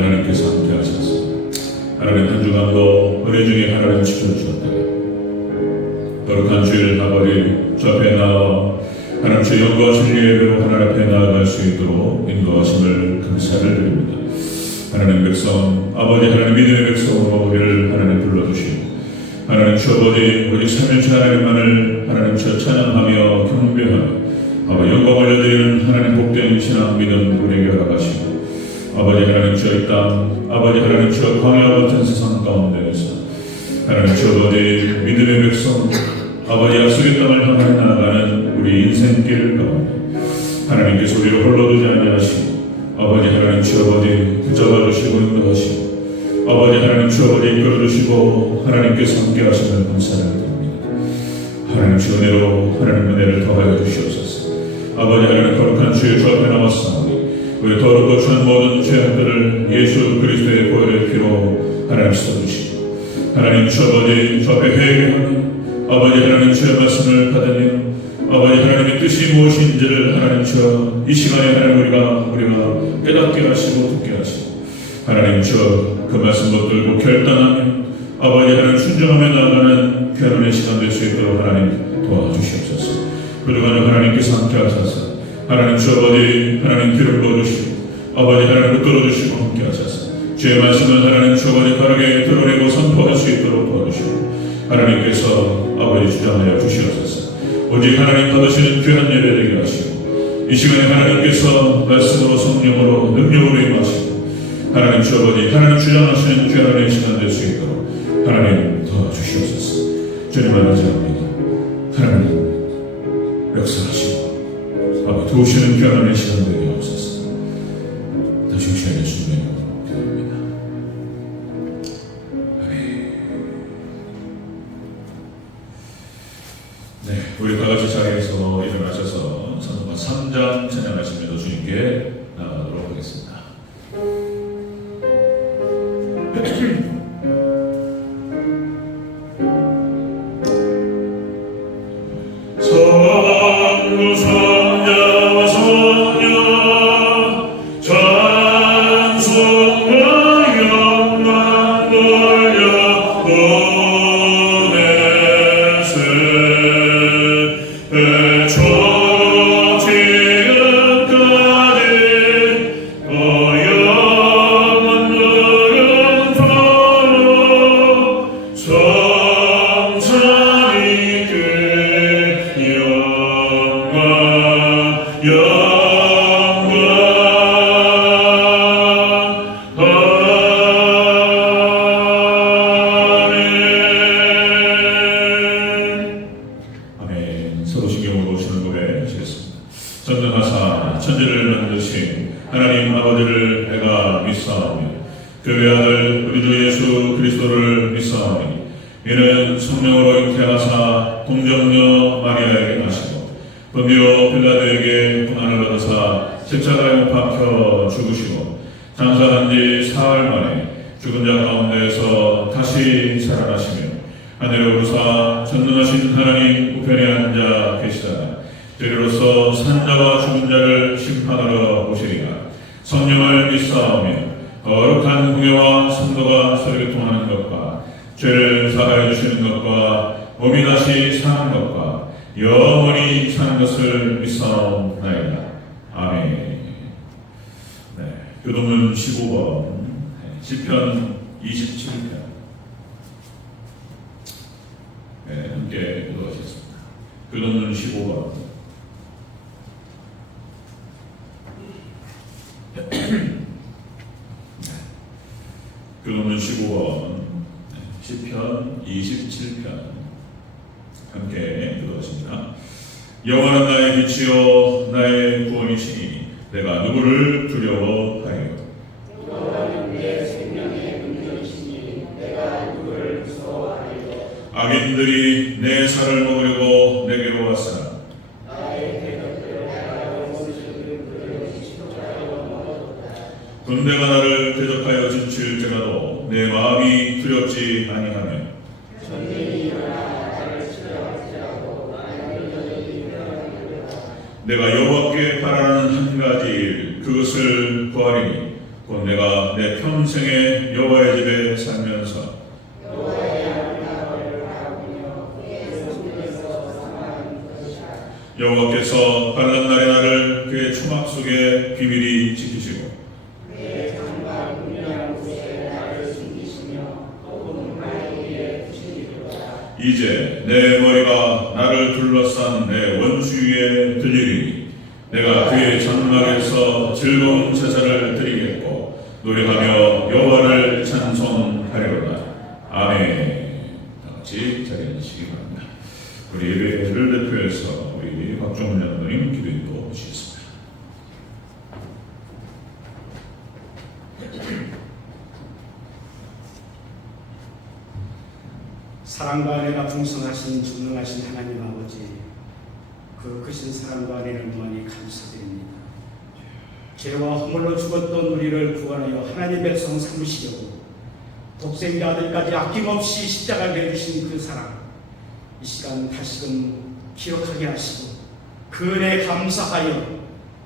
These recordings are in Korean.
하나님께서 함께 하셔서 하나님 한 주간도 은혜 중에 하나님 지켜주셨다가 거룩한 주일 아버지 주 앞에 나와 하나님 주의 영과 진리의 예배로 하나님 앞에 나아갈 수 있도록 인도하심을 감사를 드립니다. 하나님 백성 아버지 하나님 믿음의 백성으로 우리를 하나님 불러주시고 하나님 주 아버지 오직 삼일째 하나님만을 하나님 주 찬양하며 경배하며 아버지 영광 올려드리는 하나님 복된 신앙 믿음 우리에게 허락하시고 아버지 하나님 주의 땅 아버지 하나님 주의 광야 같은 세상 가운데에서 하나님 주 아버지 믿음의 백성 아버지 약속의 땅을 향하여 나아가는 우리 인생길 가운데 하나님께서 우리를 홀로두지 아니하시고 아버지 하나님 주 아버지 붙잡아주시고 인도하시고 아버지 하나님 주 아버지 이끌어주시고 하나님께서 함께 하시는 감사를 드립니다. 하나님 주 은혜로 하나님 은혜를 더하여 주시옵소서. 아버지 하나님 거룩한 주의 주 앞에 나왔사오니 우리 더럽고 추한 모든 죄악들을 예수 그리스도의 보혈의 피로 하나님 씻어주시고 하나님 주 아버지 주 앞에 회개하는 아버지 하나님 주의 말씀을 받으며 아버지 하나님의 뜻이 무엇인지를 하나님 주 이 시간에 하나님 우리가 깨닫게 하시고 듣게 하시고 하나님 주 그 말씀 붙들고 결단하며 아버지 하나님 순종하며 나아가는 귀한 시간 될 수 있도록 하나님 도와주시옵소서. 그동안 하나님께서 함께 하셔서 하나님 주 아버지 하나님 기름 부어주시고 아버지 하나님 붙들어주시고 함께 하셔서 주의 말씀을 하나님 주 아버지 바르게 드러내고 선포할 수 있도록 도와주시고 하나님께서 아버지 주장하여 주시옵소서. 오직 하나님 받으시는 귀한 예배 되게 하시고 이 시간에 하나님께서 말씀으로 성령으로 능력으로 임하시고 하나님 주 아버지 하나님 주장하시는 귀한 시간 될 수 있도록 하나님 도와주시옵소서. 주님 알아주옵니다. 하나님 역사하시고 아버지 도우시는 귀한 시간 되게 하옵소서. 다시 오시는 예수님의 이름으로 기도합니다. 네, 우리 다 같이 자리에서 일어나셔서 성경과 3장 찬양하시면서 주님께 나아가도록 하겠습니다. 전능하사 천지를 만드신 하나님 아버지를 내가 믿사오며 그 외아들 우리 주 예수 그리스도를 믿사오니 이는 성령으로 잉태하사 동정녀 마리아에게 나시고 본디오 빌라도에게 고난을 받으사 십자가에 못 박혀 죽으시고 장사한 지 사흘 만에 죽은 자 가운데에서 다시 살아나시며 하늘에 오르사 전능하신 하나님 우편에 앉아 계시다가 저리로서 산자와 죽은 자를 심판하러 오시리라. 성령을 믿사오며 거룩한 공예와 성도가 서로 통하는 것과 죄를 사하여 주시는 것과 몸이 다시 사는 것과 영원히 사는 것을 믿사옵나이다. 아멘. 네, 교동문 15번 시편 27편 네, 함께 기도하시겠습니다. 교동문 15번 교동문 15번 시편 27편 함께 기도하십니다. 여호와는 나의 빛이요 나의 구원이시니 내가 누구를 두려워하리요. 여호와는 내 생명의 근원이시니 내가 누구를 무서워하리요. 악인들이 내 살을 먹으려고 내게로 왔으나 나의 대적들을 따라오 모습을 그들의 지도자로 먹었다. 군대가 나를 대적하여 진칠지라도 내 마음이 두렵지 아니하며 전쟁이 일어나 나를 치러할지라도 나는 여전히 일어나리로다. 내가 여호와께 바라는 한 가지 일 그것을 구하리니 곧 내가 내 주께 비밀히 지키시고 내 장과 분명한 곳에 나를 숨기시며 또 나의 위에 두시리로다. 이제 내 머리가 나를 둘러싼 내 원수 위에 들리리니 내가 그의 장막에서 즐거운 제사를 드리겠고 노래하며 여호와를 찬송하리로다. 아멘. 다 같이 자리에 앉으시기 바랍니다. 우리 예배를 대표해서 우리 박종훈 장로님 기도인도 해주시겠습니다. 사랑과 은혜가 풍성하신 전능하신 하나님 아버지, 그 크신 사랑과 은혜를 무한히 감사드립니다. 죄와 허물로 죽었던 우리를 구원하여 하나님 백성 삼으시려고 독생자 아들까지 아낌없이 십자가를 내주신 그 사랑, 이 시간 다시금 기억하게 하시고 그 은혜에 감사하여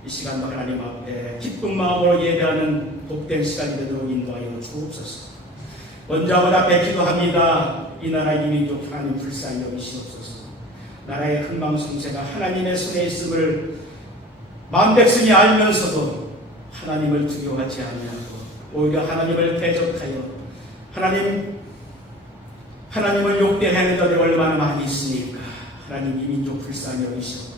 이 시간도 하나님 앞에 기쁜 마음으로 예배하는 복된 시간이 되도록 인도하여 주옵소서. 먼저 아버지 앞에 기도합니다. 이 나라 이 민족 하나님 불쌍히 여기시옵소서. 나라의 흥망성쇠가 하나님의 손에 있음을 만 백성이 알면서도 하나님을 두려워하지 아니하고 오히려 하나님을 대적하여 하나님을 욕되는 자들이 얼마나 많이 있으니까 하나님 이 민족 불쌍히 여기시옵고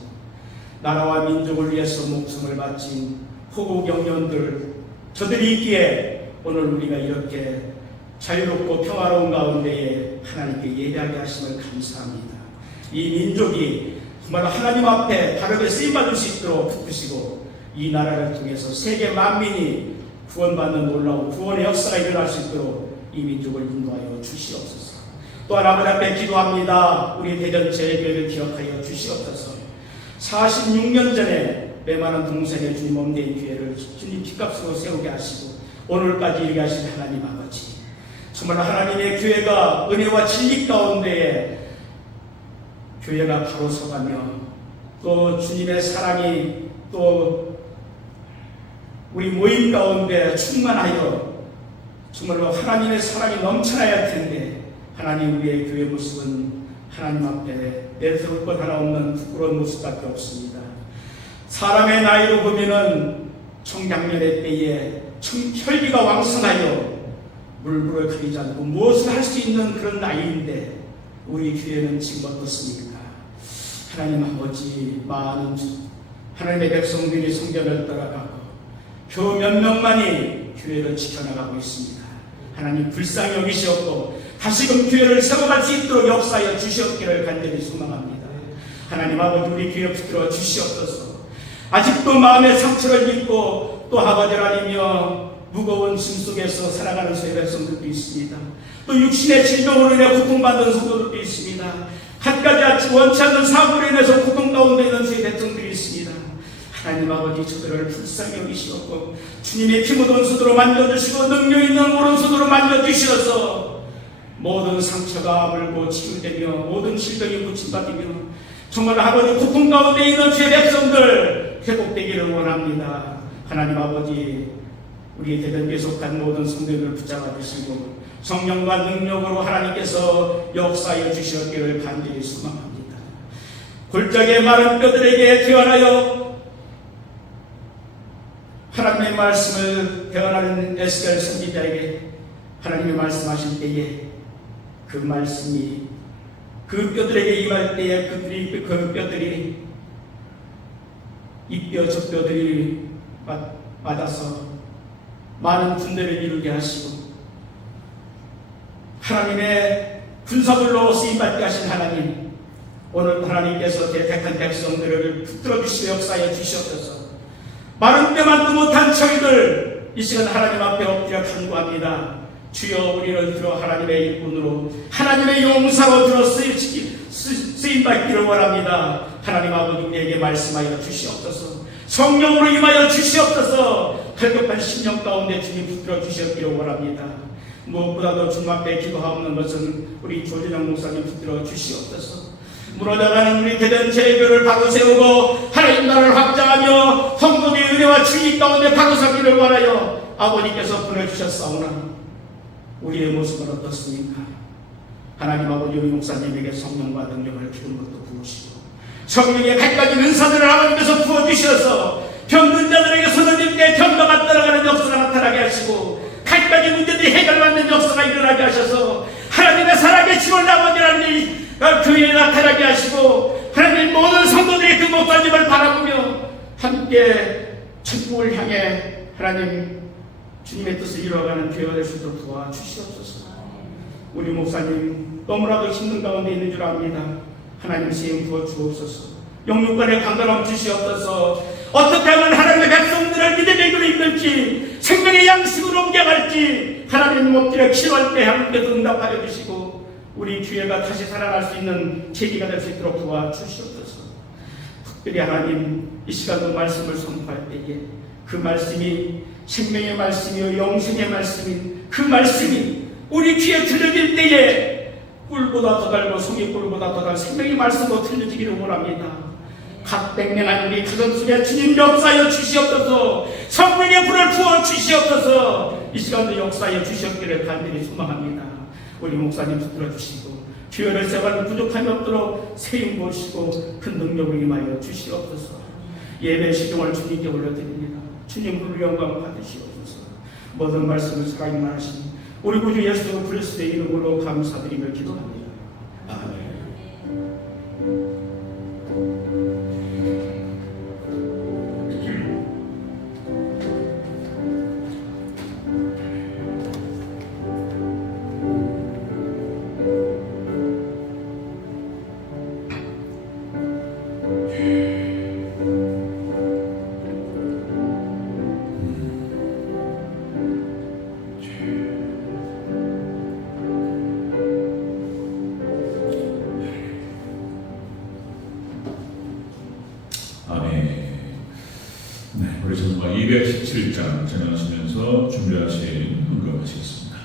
나라와 민족을 위해서 목숨을 바친 호국 영령들 저들이 있기에 오늘 우리가 이렇게 자유롭고 평화로운 가운데에 하나님께 예배하게 하심을 감사합니다. 이 민족이 정말 하나님 앞에 바르게 쓰임받을 수 있도록 붙드시고 이 나라를 통해서 세계 만민이 구원받는 놀라운 구원의 역사가 일어날 수 있도록 이 민족을 인도하여 주시옵소서. 또한 아버지 앞에 기도합니다. 우리 대전 제일교회를 기억하여 주시옵소서. 46년 전에 메마른 동생의 주님 몸된 교회를 주님 핏값으로 세우게 하시고 오늘까지 이르게 하신 하나님 아버지, 정말 하나님의 교회가 은혜와 진리 가운데에 교회가 바로 서가며 또 주님의 사랑이 또 우리 모임 가운데 충만하여 정말로 하나님의 사랑이 넘쳐나야 할 텐데 하나님 우리의 교회 모습은 하나님 앞에 내세울 것 하나 없는 부끄러운 모습밖에 없습니다. 사람의 나이로 보면은 청장년의 때에 혈기가 왕성하여 물불을 가리지 않고 무엇을 할 수 있는 그런 나이인데 우리 교회는 지금 어떻습니까? 하나님 아버지, 많은 하나님의 백성들이 성전을 떠나가고 겨우 몇 명만이 교회를 지켜나가고 있습니다. 하나님 불쌍히 여기시옵고 다시금 교회를 세워갈 수 있도록 역사하여 주시옵기를 간절히 소망합니다. 하나님 아버지, 우리 교회 붙들어 주시옵소서. 아직도 마음의 상처를 입고 또 아버지를 아니며 무거운 짐 속에서 살아가는 저희 백성들도 있습니다. 또 육신의 질병으로 인해 고통받는 성도들도 있습니다. 한 가지 원치 않는 사고로 인해서 고통 가운데 있는 저희 백성들이 있습니다. 하나님 아버지, 저들을 불쌍히 여기시옵고 주님의 피 묻은 손으로 만져주시고 능력 있는 오른손으로 만져주시어서 모든 상처가 아물고 치유되며 모든 질병이 고침받으며 정말 아버지 고통 가운데 있는 죄 백성들 회복되기를 원합니다. 하나님 아버지, 우리 대전교회 속한 모든 성도들을 붙잡아 주시고 성령과 능력으로 하나님께서 역사하여 주시었기를 간절히 소망합니다. 골짜기의 마른 뼈들에게 태어나여 하나님의 말씀을 대언하는 에스겔 선지자에게 하나님의 말씀하실 때에 그 말씀이 그 뼈들에게 임할 때에 그 뼈들이 이 뼈 저 뼈들이 맞아서 많은 군대를 이루게 하시고 하나님의 군사들로 쓰임받게 하신 하나님, 오늘 하나님께서 택한 백성들을 붙들어 주시며 역사하여 주시옵소서. 마른 뼈만도 못한 저희들 이 시간 하나님 앞에 엎드려 간구합니다. 주여, 우리를 들어 하나님의 일꾼으로 하나님의 용사로 들어 쓰임받기를 원합니다. 하나님 아버지, 우리에게 말씀하여 주시옵소서. 성령으로 임하여 주시옵소서. 갈급한 심령 가운데 주님 붙들어 주시옵기를 원합니다. 무엇보다도 주님 앞에 기도하옵는 것은 우리 조진영 목사님 붙들어 주시옵소서. 무너져가는 우리 대전 제일교회를 바로 세우고 하나님 나라를 확장하며 성도의 은혜와 주의 가운데 바로 서기를 원하여 아버지께서 보내주셨사오나 우리의 모습은 어떻습니까? 하나님 아버지, 우리 목사님에게 성령과 능력을 기름 것도 부으시고 성령의 갖가진 은사들을 하나님께서 부어주셔서 병든 자들에게 하시고 각각의 문제들이 해결받는 역사가 일어나게 하셔서 하나님의 살아계심을 아버지라는 교회에 나타나게 하시고 하나님 모든 성도들이 그 목사님을 바라보며 함께 천국을 향해 하나님 주님의 뜻을 이루어가는 교회가 될 수 있도록 도와주시옵소서. 우리 목사님 너무나도 힘든 가운데 있는 줄 압니다. 하나님 시험 부어주옵소서. 영육간의 강건함 주시옵소서. 어떻게 하면 하나님의 백성들을 믿음의 길로 이끌지 생명의 양식으로 옮겨갈지 하나님 목길에 기도할 때 함께 응답하여 주시고 우리 교회가 다시 살아날 수 있는 계기가 될 수 있도록 도와주시옵소서. 특별히 하나님 이 시간도 말씀을 선포할 때에 그 말씀이 생명의 말씀이요 영생의 말씀인 그 말씀이 우리 귀에 들려질 때에 꿀보다 더 달고 송이꿀보다 더 달 생명의 말씀으로 들려지기를 원합니다. 각 백명한 우리 가정 속에 주님 역사하여 주시옵소서. 성령의 불을 부어 주시옵소서. 이 시간도 역사하여 주시옵기를 간절히 소망합니다. 우리 목사님 붙들어 주시고 교회를 세워가는 부족함이 없도록 세임 보시고 큰 능력을 임하여 주시옵소서. 예배 시종을 주님께 올려드립니다. 주님 불을 영광 받으시옵소서. 모든 말씀을 살아있는 하신 우리 구주 예수 그리스도의 이름으로 감사드리며 기도합니다. 아멘. 네, 우리 전과 217장 전하시면서 준비하신 헌금하시겠습니다.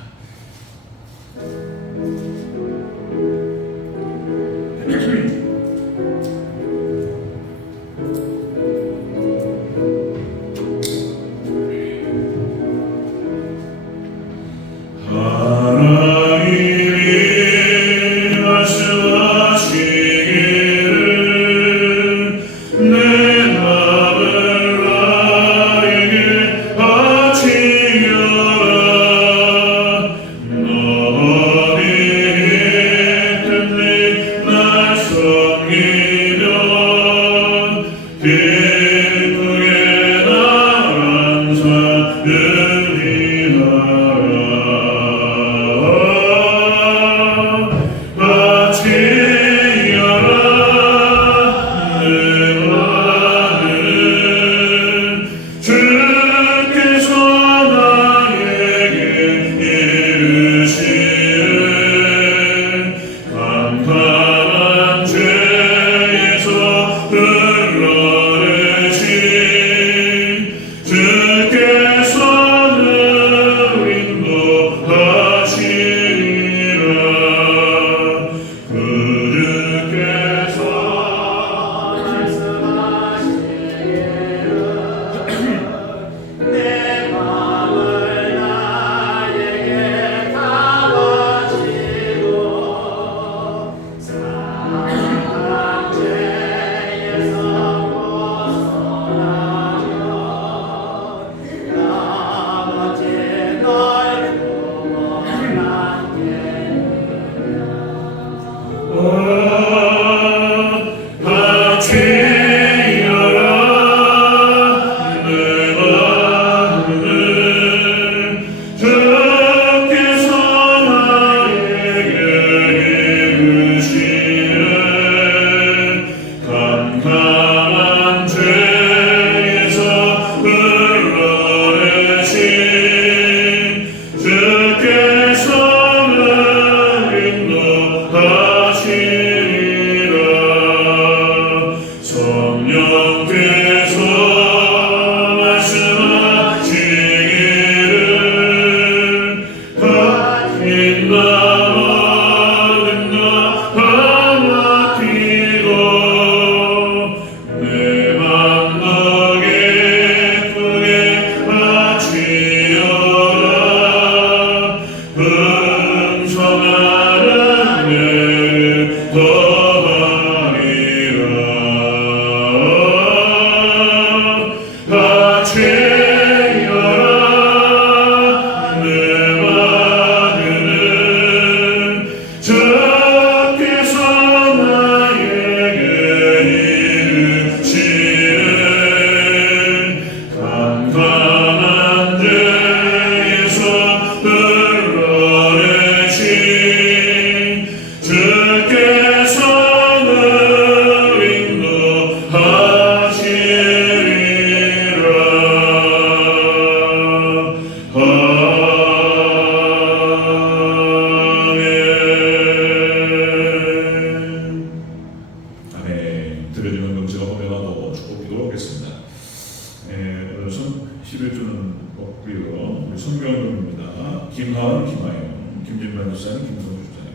이것은 11조는 없고요. 우리 성경입니다. 김하은, 김하영, 김진만 집사님, 김성주 집사님,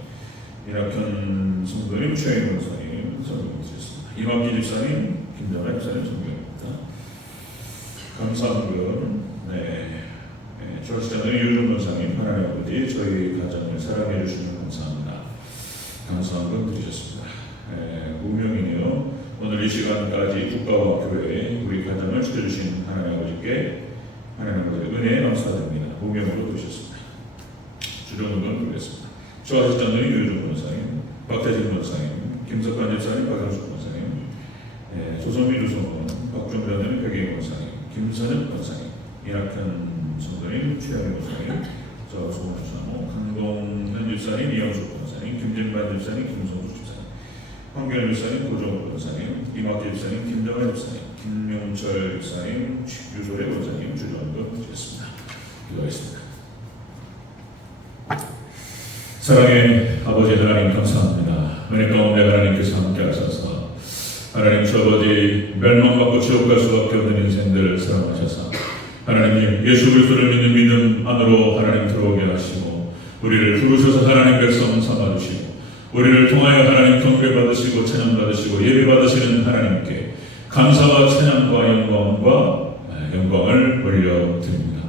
이낙현 성도님, 최혜인 목사님 성경 드렸습니다. 이만기 집사님, 김정아 집사님 성경입니다. 감사하고요. 네. 조시자님, 유준 목사님, 하나님 아버지 저희 가정을 사랑해 주시면 감사합니다. 감사한 건 드리셨습니다. 운명이네요. 오늘 이 시간까지 국가와 교회에 우리 가정을 지켜주신 하나님 아버지께 하나님 아버지 은혜에 감사드립니다. 운명으로 드리셨습니다. 주정은 건 드리겠습니다. 조시자님, 유준 목사님, 박태진 목사님, 김석환 집사님, 박영숙 목사님, 조성민 유성원, 박준변 백예인 목사님, 김선엽 목사님, 이낙현 성도님, 최영희 목사님, 조성원 목사님, 강동현 집사님, 이영숙 목사님, 김진반 집사님, 김성수 집사님, 황교안 집사님, 고종호 목사님, 이mak기 집사님, 김정환 집사님, 김명철 집사님, 유소래 목사님, 주정원 드렸습니다. 기도하겠습니다. 사랑의 아버지 하나님 감사합니다. 은혜 가운데 하나님께서 함께 하셔서 하나님 저 아버지 멸망받고 지옥 갈 수밖에 없는 인생들을 사랑하셔서 하나님 예수 그리스도를 믿는 믿음 안으로 하나님 들어오게 하시고 우리를 부르셔서 하나님 백성 삼아주시고 우리를 통하여 하나님 경배받으시고 찬양받으시고 예배받으시는 하나님께 감사와 찬양과 영광을 올려드립니다.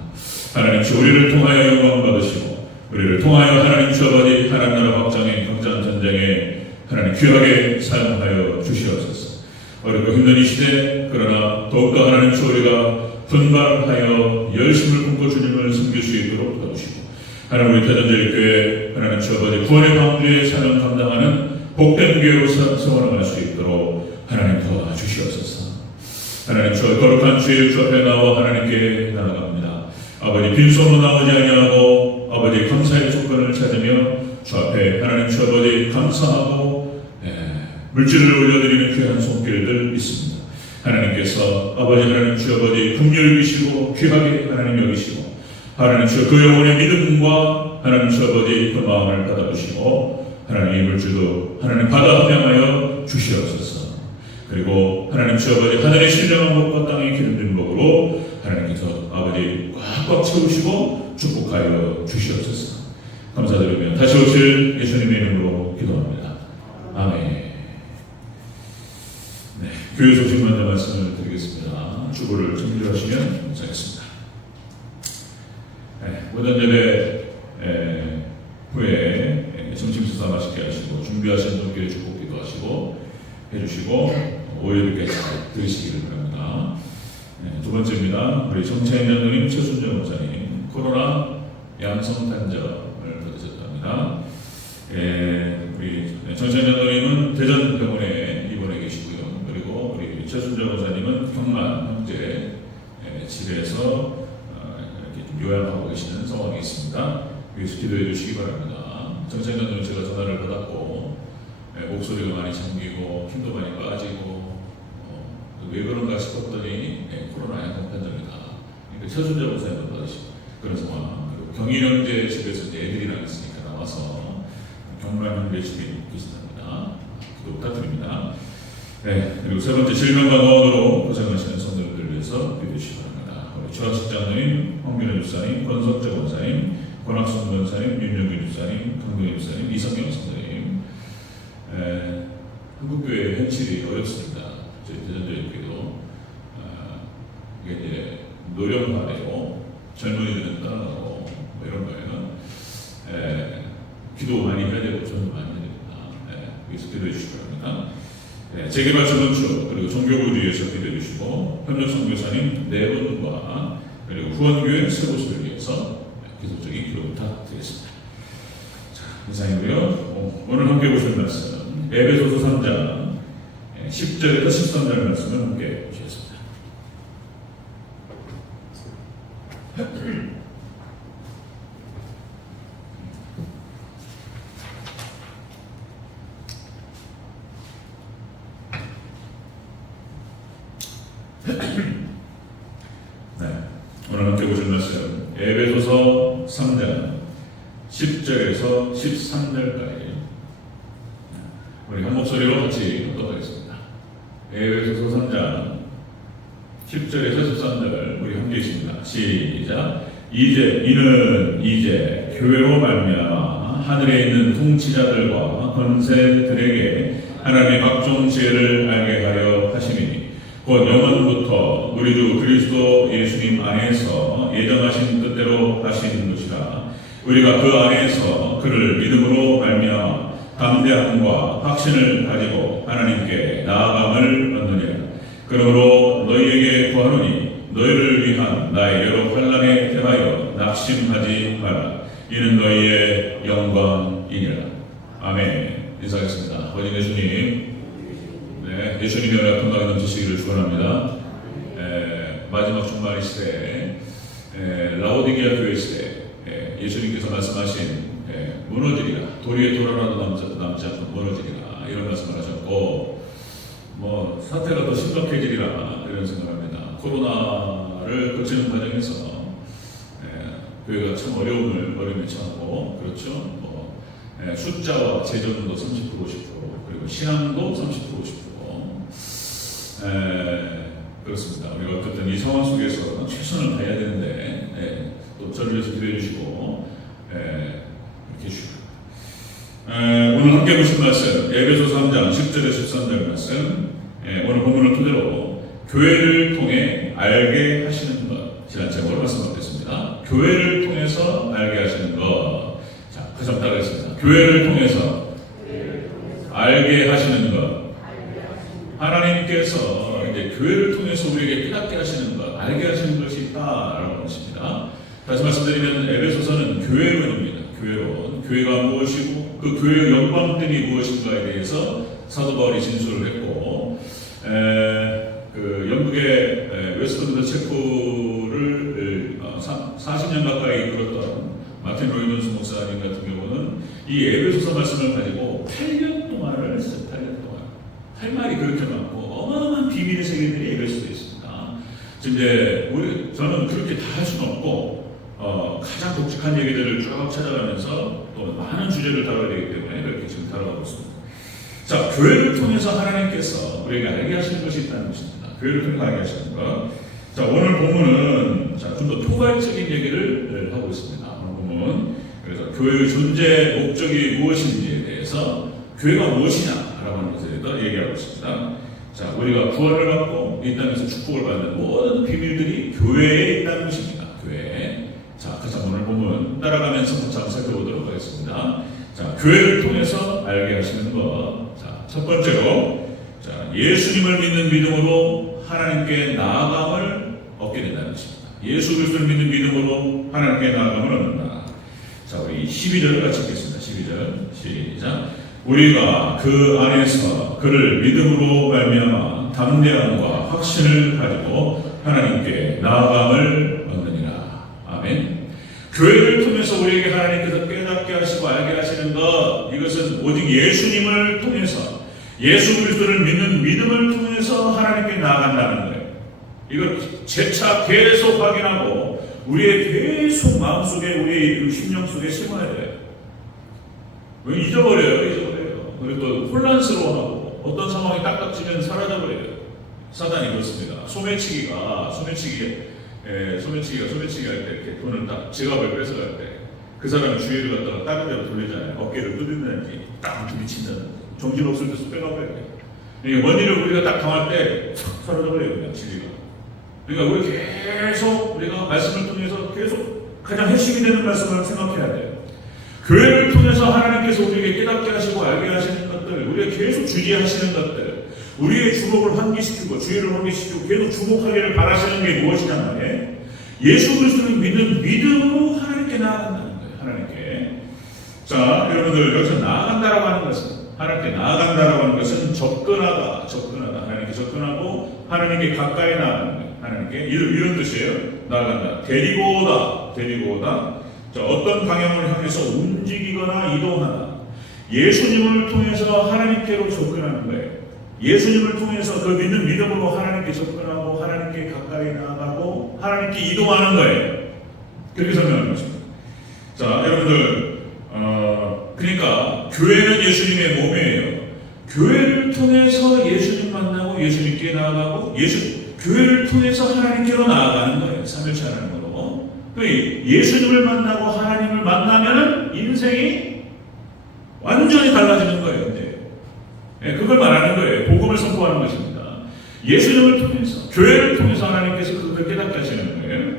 하나님 주 우리를 통하여 영광 받으시고 우리를 통하여 하나님 주 아버지 하나님 나라 확장의 경전 전쟁에 하나님 귀하게 사용하여 주시옵소서. 어렵고 힘든 이 시대 그러나 더욱더 하나님 주 우리가 분발하여 열심을 품고 주님을 섬길 수 있도록 도와주시고 하나님 우리 대전제일교회 하나님 주 아버지 구원의 방주의 사명 감당하는 복된 교회로 생활할 수 있도록 하나님 도와주시옵소서. 하나님 주 거룩한 주의 주 앞에 나와 하나님께 나아갑니다. 아버지 빈손으로 나오지 아니하고 아버지 감사의 조건을 찾으며 주 앞에 하나님 주 아버지 감사하고 물질을 올려드리는 귀한 손길들 있습니다. 하나님께서 아버지 하나님 주 아버지 긍휼히 여기시고 귀하게 하나님 여기시고 하나님 주 그 영혼의 믿음과 하나님 주 아버지 그 마음을 받아주시고 하나님 이 물질도 하나님 받아 함양하여 주시옵소서. 그리고 하나님 주 아버지 하늘의 신령한 복과 땅의 기름진 복으로 하나님께서 아버지 꽉꽉 채우시고 축복하여 주시옵소서. 감사드리며 다시 오실 예수님의 이름으로 기도합니다. 아멘. 네, 교회 소식 먼저 말씀을 드리겠습니다. 주보를 정리하시면 감사하겠습니다. 오전 예배 후에 점심 식사 맛있게 하시고 준비하신 분께 축복기도 하시고 해주시고 오일께 잘 드시기를 바랍니다. 두 번째입니다. 우리 정채인 장로님, 최순정 목사님 코로나 양성 단접을 받으셨답니다. 우리 정채인 장로님은 대전병원에 입원해 계시고요. 그리고 우리 최순정 목사님은 경남 현재 집에서 요양하고 계시는 상황이 있습니다. 위에서 기도해 주시기 바랍니다. 정찬 장로님 제가 전화를 받았고 목소리가 많이 잠기고 힘도 많이 빠지고 왜 그런가 싶었더니 코로나 양성 판정이다. 그러니까 최순자 목사님도 받으시고 그런 상황. 그리고 경인 형제 집에서 이제 애들이랑 있으니까 나와서 경남 형제 집에 계신답니다. 기도 부탁드립니다. 그리고 세 번째 질병과 노원으로 고생하시는 성도들을 위해서 기도해 주시기 바랍니다. 주학식 장로님, 황민호 집사님, 권석재 권사님, 권학성 권사님, 윤영규 집사님, 강동희 집사님, 이성경 성도님. 한국교회 현실이 어렵습니다. 저희 대전교회도 이게 이제 노령화되고 젊은이들은 떠나가고 뭐 이런 거에는 기도 많이 해야 되고 전도 많이 해야 됩니다. 여기서 기도해 주시기 바랍니다. 재개발 전원축 그리고 종교부주의에서 기도해 주시고 현역 선교사님 네 분과 그리고 후원교회 세 곳을 위해서 계속적인 기도 부탁드리겠습니다. 자, 이상이고요. 오늘 함께 보실 말씀 에베소서 3장 10절에서 13절 말씀을 함께 보시겠습니다. 오늘 함께 보실 말씀 에베소서 3장 10절에서 13절까지 우리 한 목소리로 같이 읽도록 하겠습니다. 에베소서 3장 10절에서 13절 우리 한 시작. 이는 이제 교회로 말미암아 하늘에 있는 통치자들과 권세들에게 하나님의 각종 지혜를 알게 하려 하심이니 곧 영원부터 우리 주 그리스도 예수님 안에서 예정하신 뜻대로 하신 것이라. 우리가 그 안에서 그를 믿음으로 말미암아 담대함과 확신을 가지고 하나님께 나아감을 얻느니라. 그러므로 너희에게 구하노니 너희를 위한 나의 여러 환난에 대하여 낙심하지 말라. 이는 너희의 영광이니라. 아멘. 인사하겠습니다. 아버지 예수님, 네, 예수님의 은혜와 평강이 넘치시기를 축원합니다. 마지막 주말 시대에 라오디게아 교회 시대에 예수님께서 말씀하신 무너지리라, 도리에 돌아라도 남지 않고 무너지리라, 이런 말씀을 하셨고, 뭐 사태가 더 심각해지리라 이런 생각합니다. 코로나를 거치는 과정에서 교회가 참 어려움에 처하고, 그렇죠. 뭐 숫자와 재정도 30% 10%, 그리고 신앙도 30% 10%. 그렇습니다. 우리가 어쨌든 이 상황 속에서 최선을 다해야 되는데 또 저를 위해서 기도해 주시고 이렇게 해주시고, 오늘 함께 보신 말씀 에베소서 3장 10절에서 13절 말씀, 오늘 본문을 토대로 교회를 통해 알게 하시는 것, 지난 제목으로 말씀드렸습니다. 교회를 통해서 알게 하시는 것. 자, 다시 한번 따라하겠습니다. 교회를 통해서 알게 하시는 것. 하나님께서 이제 교회를 통해서 우리에게 깨닫게 하시는 것, 알게 하시는 것이 있다라고 하십니다. 다시 말씀드리면 에베소서는 교회론입니다. 교회론. 교회가 무엇이고 그 교회의 영광됨이 무엇인가에 대해서 사도 바울이 진술을 했고, 그 영국의 웨스트민스터 체코를 40년 가까이 이끌었던 마틴 로이존스 목사님 같은 경우는 이 에베소서 말씀을 가지고 8년 동안을 했어요. 8년 동안. 할 말이 그렇게 많고 어마어마한 비밀의 세계들이 에베소서에 있습니다. 이제 저는 그렇게 다 할 수는 없고 가장 독특한 얘기들을 쭉 찾아가면서 또 많은 주제를 다뤄야 되기 때문에 그렇게 지금 다뤄가고 있습니다. 자, 교회를 통해서 하나님께서 우리에게 알게 하시는 것이 있다는 것입니다. 교회를 통해서 알게 하시는 것. 자, 오늘 본문은 좀 더 포괄적인 얘기를 하고 있습니다. 오늘 본문. 그래서 교회의 존재 목적이 무엇인지에 대해서 교회가 무엇이냐라고 하는 것에 대해서 얘기하고 있습니다. 자, 우리가 구원을 받고 이 땅에서 축복을 받는 모든 비밀들이 교회에 있다는 것입니다. 교회에. 자, 그래서 오늘 본문 따라가면서 한번 살펴보도록 하겠습니다. 자, 교회를 통해서 알게 하시는 것. 자, 첫 번째로, 자, 예수님을 믿는 믿음으로 하나님께 나아감을 얻게 된다는 것입니다. 예수 그리스도를 믿는 믿음으로 하나님께 나아감을 얻는다. 자, 우리 12절을 같이 읽겠습니다. 12절 시작. 우리가 그 안에서 그를 믿음으로 말미암아 담대함과 확신을 가지고 하나님께 나아감을 얻느니라. 아멘. 교회를 통해서 우리에게 하나님께서 깨닫게 하시고 알게 하시는 것, 이것은 오직 예수님을 통해서, 예수 그리스도를 믿는 믿음을 통해서 하나님께 나아간다는 거예요. 이걸 재차 계속 확인하고 우리의 계속 마음속에, 우리의 심령 속에 심어야 돼요. 왜 잊어버려요. 그리고 또 혼란스러워하고 어떤 상황이 딱딱지면 사라져버려요. 사단이 그렇습니다. 소매치기가 할 때 이렇게 돈을 딱 지갑을 뺏어갈 때 그 사람이 주의를 갖다가 다른 데로 돌리잖아요. 어깨를 두드리는지 딱 부딪힌다는, 정신없을 때서 빼가버려요. 그러니까 원인을 우리가 딱 당할 때 사라져버려요. 그냥 진리가. 그러니까 우리 계속 우리가 말씀을 통해서 계속 가장 핵심이 되는 말씀을 생각해야 돼요. 교회를 통해서 하나님께서 우리에게 깨닫게 하시고 알게 하시는 것들, 우리가 계속 주의하시는 것들, 우리의 주목을 환기시키고 주의를 환기시키고 계속 주목하기를 바라시는 게 무엇이냐 말이에요. 예수 그리스도를 믿는 믿음으로 하나님께 나아간다는 거예요. 하나님께. 자, 여러분들 여기서 나아간다라고 하는 것은, 하나님께 나아간다라고 하는 것은 접근하다. 하나님께 접근하고 하나님께 가까이 나아가는 거예요. 하나님께 이런 뜻이에요. 나아간다. 데리고 오다. 자, 어떤 방향을 향해서 움직이거나 이동하다. 예수님을 통해서 하나님께로 접근하는 거예요. 예수님을 통해서 그 믿는 믿음으로 하나님께 접근하고 하나님께 가까이 나아가고 하나님께 이동하는 거예요. 그렇게 설명하는 것입니다. 자, 여러분들, 그러니까 교회는 예수님의 몸이에요. 교회를 통해서 예수님 만나고 예수님께 나아가고 교회를 통해서 하나님께로 나아가는 거예요. 삼일체 하나님으로. 예수님을 만나고 하나님을 만나면 인생이 완전히 달라지는 거예요. 근데 그걸 말하는 거예요. 복음을 선포하는 것입니다. 예수님을 통해서, 교회를 통해서 하나님께서 그걸 깨닫게 하시는 거예요.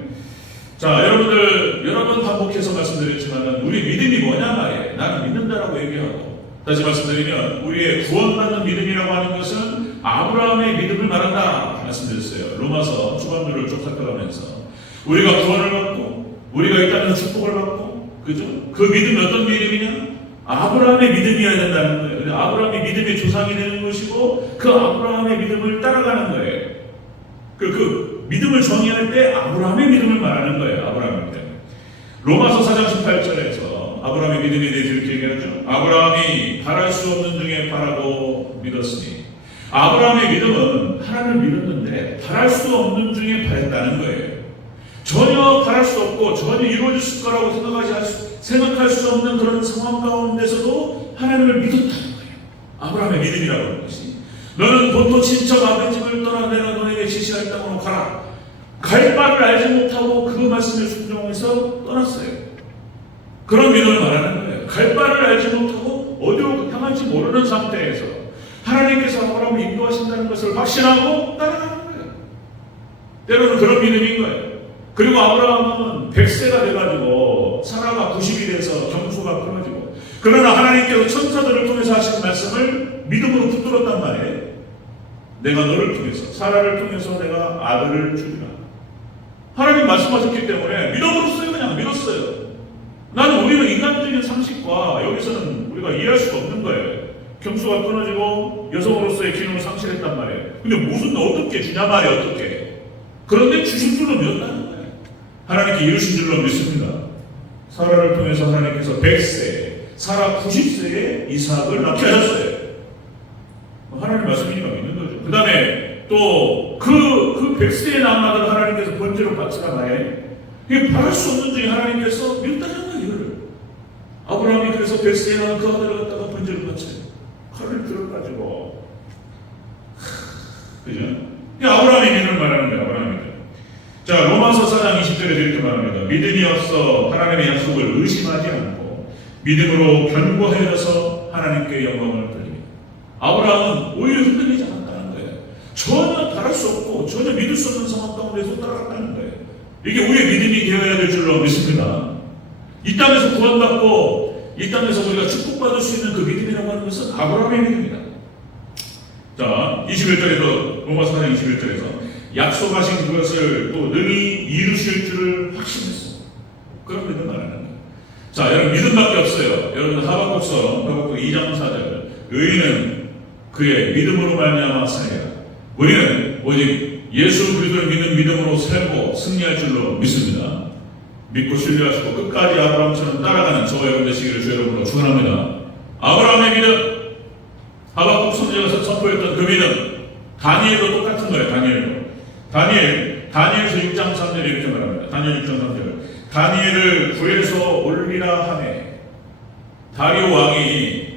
자, 여러분들 여러 번 반복해서 말씀드렸지만 우리 믿음이 뭐냐 말이에요. 나는 믿는다라고 얘기하고, 다시 말씀드리면 우리의 구원받는 믿음이라고 하는 것은 아브라함의 믿음을 말한다 말씀드렸어요. 로마서 초반부를 쭉 살펴가면서 우리가 구원을 받고 우리가 이 땅에서 축복을 받고, 그죠? 그 믿음이 어떤 믿음이냐? 아브라함의 믿음이어야 된다는 거예요. 아브라함이 믿음의 조상이 되는 것이고 그 아브라함의 믿음을 따라가는 거예요. 그 믿음을 정의할 때 아브라함의 믿음을 말하는 거예요. 아브라함의 믿음. 로마서 4장 18절에서 아브라함의 믿음에 대해서 이렇게 얘기하죠. 아브라함이 바랄 수 없는 중에 바라고 믿었으니, 아브라함의 믿음은 하나님을 믿었는데 바랄 수 없는 중에 바랬다는 거예요. 전혀 바랄 수 없고 전혀 이루어질 거라고 생각할 수 없는 그런 상황 가운데서도 하나님을 믿었다는 거예요. 아브라함의 믿음이라고 하는 것이, 너는 본토 친척 아버지 집을 떠나 내가 너에게 지시할 땅으로 가라. 갈 바를 알지 못하고 그 말씀을 순종해서 떠났어요. 그런 믿음을 말하는 거예요. 갈 바를 알지 못하고 어디로 향할지 모르는 상태에서 하나님께서 아브라함을 인도하신다는 것을 확신하고 따라가는 거예요. 때로는 그런 믿음인 거예요. 그리고 아브라함은 100세가 돼가지고 사라가 90이 돼서 경수가 끊어지고, 그러나 하나님께서 천사들을 통해서 하신 말씀을 믿음으로 붙들었단 말이에요. 내가 너를 통해서, 사라를 통해서 내가 아들을 주리라. 하나님 말씀하셨기 때문에 믿어버렸어요. 그냥 믿었어요. 나는 우리는 인간적인 상식과 여기서는 우리가 이해할 수가 없는 거예요. 경수가 끊어지고 여성으로서의 기능을 상실했단 말이에요. 근데 무슨 어떻게 주냐 말이에요. 어떻게. 그런데 주신 줄로 믿었다는 거예요. 하나님께 이루신 줄로 믿습니다. 사라를 통해서 하나님께서 100세, 사라 90세에 이삭을 낳게 하셨어요. 하나님 말씀이니까 믿는 거죠. 그 다음에 또 그 100세에 낳은 아들을 하나님께서 번제로 바치라 말이에요. 이게 바랄 수 없는 중에 하나님께서 믿었다는 거예요. 이거를. 아브라함이 그래서 100세에 낳은 그 아들을 갖다가 번제로 바쳐요. 칼을 들어가지고. 그죠? 아브라함의 믿음을 말하는 거예요. 아브라함의 믿음. 자, 로마서 4장 20절에 이렇게 말합니다. 믿음이 없어 하나님의 약속을 의심하지 않고 믿음으로 견고해져서 하나님께 영광을 돌립니다. 아브라함은 오히려 흔들리지 않았다는 거예요. 전혀 바랄 수 없고 전혀 믿을 수 없는 상황 가운데서 따라갔다는 거예요. 이게 우리의 믿음이 되어야 될 줄로 믿습니다. 이 땅에서 구원받고 이 땅에서 우리가 축복받을 수 있는 그 믿음이라고 하는 것은 아브라함의 믿음입니다. 자, 21절에서 로마서 4장 21절에서 약속하신 그것을 또 능히 이루실 줄을 확신했어. 그런 믿음 말하는 거예요. 자, 여러분 믿음밖에 없어요. 여러분 하박국서 2장 4절, 의인은 그의 믿음으로 말미암아 살리라. 우리는 오직 예수 그리스도를 믿는 믿음으로 살고 승리할 줄로 믿습니다. 믿고 신뢰하시고 끝까지 아브라함처럼 따라가는 저와 여러분 되시기를 주 여러분으로 축원합니다. 아브라함의 믿음, 하박국 선지자가 선포했던 그 믿음, 다니엘도 똑같은 거예요. 다니엘서 6장 3절 이렇게 말합니다. 다니엘 6장 3절. 다니엘을 구해서 올리라 하매, 다리오 왕이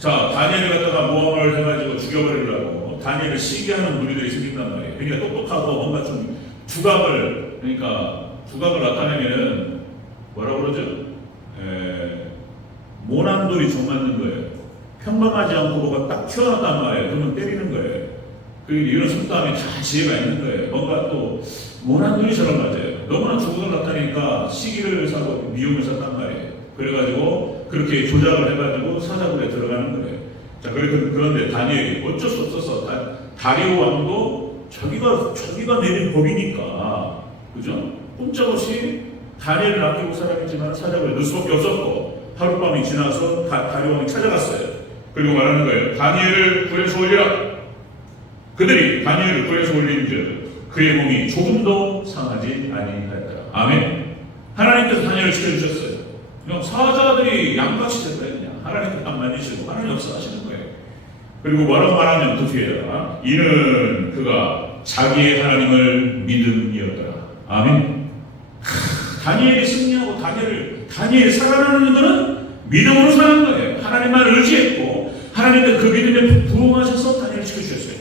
다니엘을 갖다가 모함을 해가지고 죽여버리려고 다니엘을 시기하는 무리들이 생긴단 말이에요. 그러니까 똑똑하고 뭔가 좀 두각을 나타내면 뭐라고 그러죠? 모난돌이 정 맞는 거예요. 평범하지 않고 뭐가 딱 튀어나왔단 말이에요. 그러면 때리는 거예요. 이런 속담에 다 지혜가 있는 거예요. 뭔가 또 모난돌이처럼 맞아요. 너무나 두각을 나타내니까 시기를 사고 미움을 샀단 말이에요. 그래가지고 그렇게 조작을 해가지고 사자굴에 들어가는 거예요. 자, 그런데 다니엘이 어쩔 수 없어서 다리오 왕도 자기가 내린 법이니까, 그죠? 꼼짝없이 다니엘을 아끼고 사람이지만 사자굴에 넣을 수밖에 없었고, 하룻밤이 지나서 다리오 왕이 찾아갔어요. 그리고 말하는 거예요. 다니엘을 구해서 올리라. 그들이 다니엘을 구해서 올린즉 그의 몸이 조금도 상하지 아니하였더라. 아멘. 하나님께서 다니엘을 지켜주셨어요. 그냥 사자들이 양같이 됐어요. 그냥 하나님께 딱 만지시고 하나님 역사하시는 거예요. 그리고 뭐라고 말하냐면 그 뒤에다가 이는 그가 자기의 하나님을 믿음이었더라. 아멘. 다니엘이 승리하고 다니엘이 살아나는 것은 믿음으로 사는 거예요. 하나님만 의지했고 하나님께 그 믿음에 부응하셔서 다니엘을 지켜주셨어요.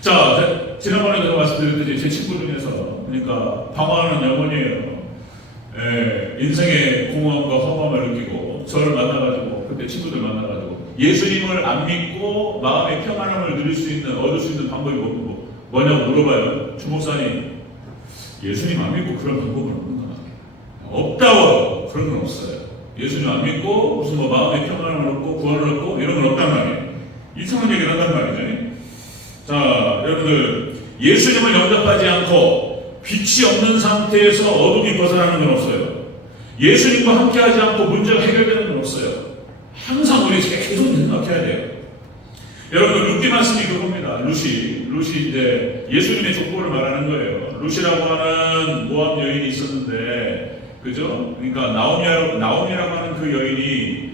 자, 지난번에 제가 말씀드렸듯이 제 친구 중에서 그러니까 방황하는 영혼이에요. 인생의 공허함과 허무함을 느끼고 저를 만나가지고 그때 친구들 만나가지고 예수님을 안 믿고 마음의 평안함을 누릴 수 있는 얻을 수 있는 방법이 뭐냐고 물어봐요. 주목사님 예수님 안 믿고 그런 방법은 없는가? 없다고 그런 건 없어요. 예수님 안 믿고 무슨 마음의 평안을 얻고 구원을 얻고 이런 건 없단 말이에요. 이상한 얘기를 한단 말이죠. 자, 여러분들 예수님을 영접하지 않고 빛이 없는 상태에서 어둠이 벗어나는 건 없어요. 예수님과 함께하지 않고 문제가 해결되는 건 없어요. 항상 우리 계속 생각해야 돼요. 여러분 루시 말씀이 그겁니다. 루시 이제 예수님의 족보를 말하는 거예요. 루시라고 하는 모압 여인이 있었는데, 그죠? 그러니까 나오미라고 하는 그 여인이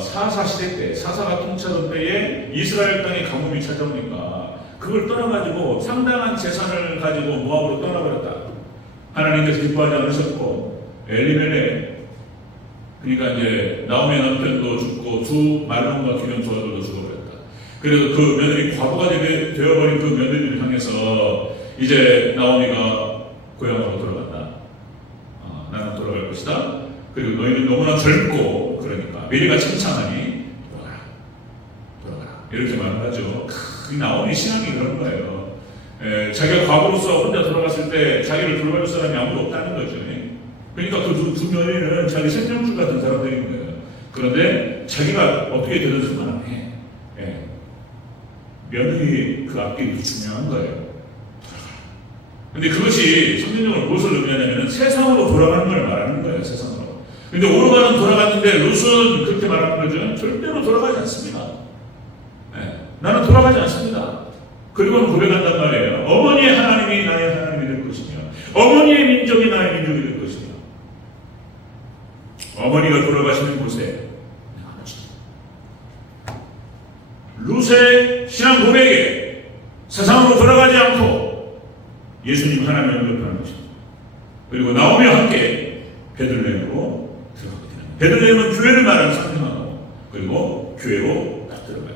사사 시대 때, 사사가 통치하던 때에 이스라엘 땅에 가뭄이 찾아오니까 그걸 떠나가지고 상당한 재산을 가지고 모압으로 떠나버렸다. 하나님께서 기뻐하지 않으셨고 엘리멜렉, 그러니까 이제 나오미의 남편도 죽고 두 말론과 기념 조아들도 죽어버렸다. 그래서 그 며느리 과부가 되어버린 그 며느리를 향해서 이제 나오미가 고향으로 돌아간다. 나는 돌아갈 것이다. 그리고 너희는 너무나 젊고 그러니까 미리가 창창하니 돌아가라 이렇게 말을 하죠. 나오미 신앙이 그런 거예요. 자기가 과부로서 혼자 돌아갔을 때 자기를 돌봐줄 사람이 아무도 없다는 거죠. 그러니까 그 두 며느리는 자기 생명줄 같은 사람들인 거예요. 그런데 자기가 어떻게 되든 상관없네. 며느리 그 앞길이 중요한 거예요. 근데 그것이 성경적으로 무엇을 의미하냐면 세상으로 돌아가는 걸 말하는 거예요. 세상으로. 근데 오르가는 돌아갔는데 롯은 그렇게 말하는 거죠. 절대로 돌아가지 않습니다. 나는 돌아가지 않습니다. 그리고는 고백한단 말이에요. 어머니의 하나님이 나의 하나님이 될 것이며 어머니의 민족이 나의 민족이 될 것이며 어머니가 돌아가시는 곳에 롯의 신앙 고백에 세상으로 돌아가지 않고 예수님 하나님을 영접하는 것입니다. 그리고 나오미와 함께 베들레헴으로 들어가게 됩니다. 베들레헴은 교회를 말하는 상징하고 그리고 교회로 딱 들어가요.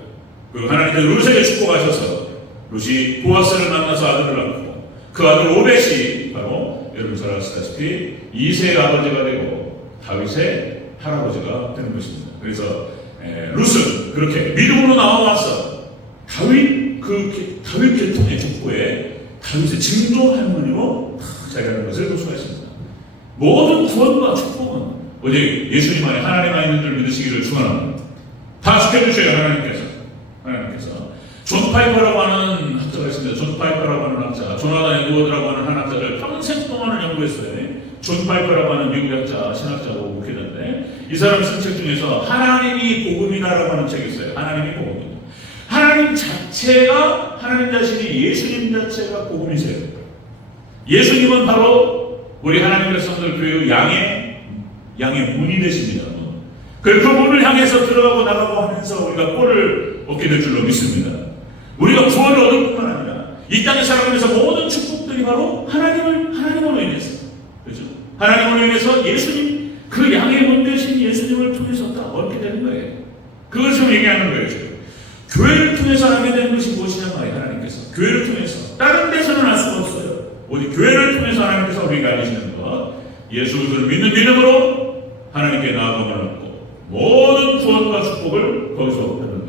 그리고 하나님께서 롯에게 축복하셔서 롯이 보아스를 만나서 아들을 낳고 그 아들 오벳이 바로 여러분 잘 아시다시피 이세의 아버지가 되고 다윗의 할아버지가 되는 것입니다. 그래서 롯은 그렇게 믿음으로 나와왔어. 다윗 계통의 족보에 다윗의 증조 할머니로 자기라는 것을 볼 수가 있습니다. 모든 구원과 축복은 오직 예수님 안에 하나님 안에 있는 줄 믿으시기를 축원합니다. 다 지켜주셔요. 하나님께서 존 파이퍼라고 하는 학자가 있습니다. 존 파이퍼라고 하는 학자, 조나단 에드워드라고 하는 한 학자를 평생 동안을 연구했어요. 존 파이퍼라고 하는 미국 학자, 신학자고 목회자인데 이 사람 쓴 책 중에서 하나님이 복음이다라고 하는 책이 있어요. 하나님이 복음이다. 하나님 자체가, 하나님 자신이, 예수님 자체가 복음이세요. 예수님은 바로 우리 하나님 백성들 교회의 양의 문이 되십니다. 그리고 그 문을 향해서 들어가고 나가고 하면서 우리가 꼴을 얻게 될 줄로 믿습니다. 우리가 구원을 얻을 뿐만 아니라 이 땅에 살아가면서 모든 축복들이 바로 하나님으로 인해서, 그렇죠? 하나님으로 인해서 예수님, 그 양의 문 되신 예수님을 통해서 다 얻게 되는 거예요. 그것을 얘기하는 거예요. 지금. 교회를 통해서 하게 되는 것이 무엇이냐 말이에요. 하나님께서 교회를 통해서 다른 데서는 알 수가 없어요. 오직 교회를 통해서 하나님께서 우리에게 알리시는 것, 예수 그리스도를 믿는 믿음으로 하나님께 나아감을 얻고 모든 구원과 축복을 거기서 얻는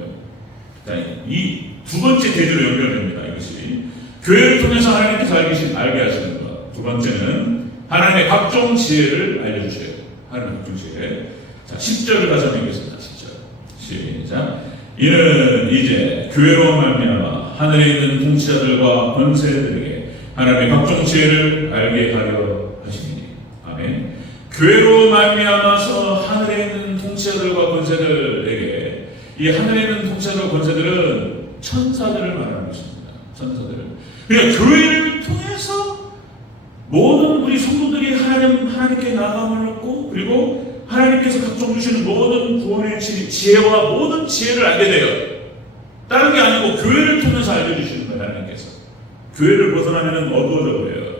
거예요. 이 두 번째 대조로 연결됩니다. 이것이 교회를 통해서 하나님께서 알게 하시는 것. 두 번째는 하나님의 각종 지혜를 알려주셔요. 하나님의 각종 지혜. 자, 10절을 다시 한번 읽겠습니다. 10절 시작. 이는 이제 교회로 말미암아 하늘에 있는 통치자들과 권세들에게 하나님의 각종 지혜를 알게 하려 하시니. 아멘. 교회로 말미암아서 하늘에 있는 통치자들과 권세들에게, 이 하늘에 있는 통치자들과 권세들은 천사들을 말하는 것입니다. 천사들을. 그러니까 교회를 통해서 모든 우리 성도들이 하나님께 나아감을 얻고, 그리고 하나님께서 각종 주시는 모든 구원의 지혜와 모든 지혜를 알게 돼요. 다른 게 아니고 교회를 통해서 알려주시는 거예요. 하나님께서. 교회를 벗어나면 어두워져 버려요.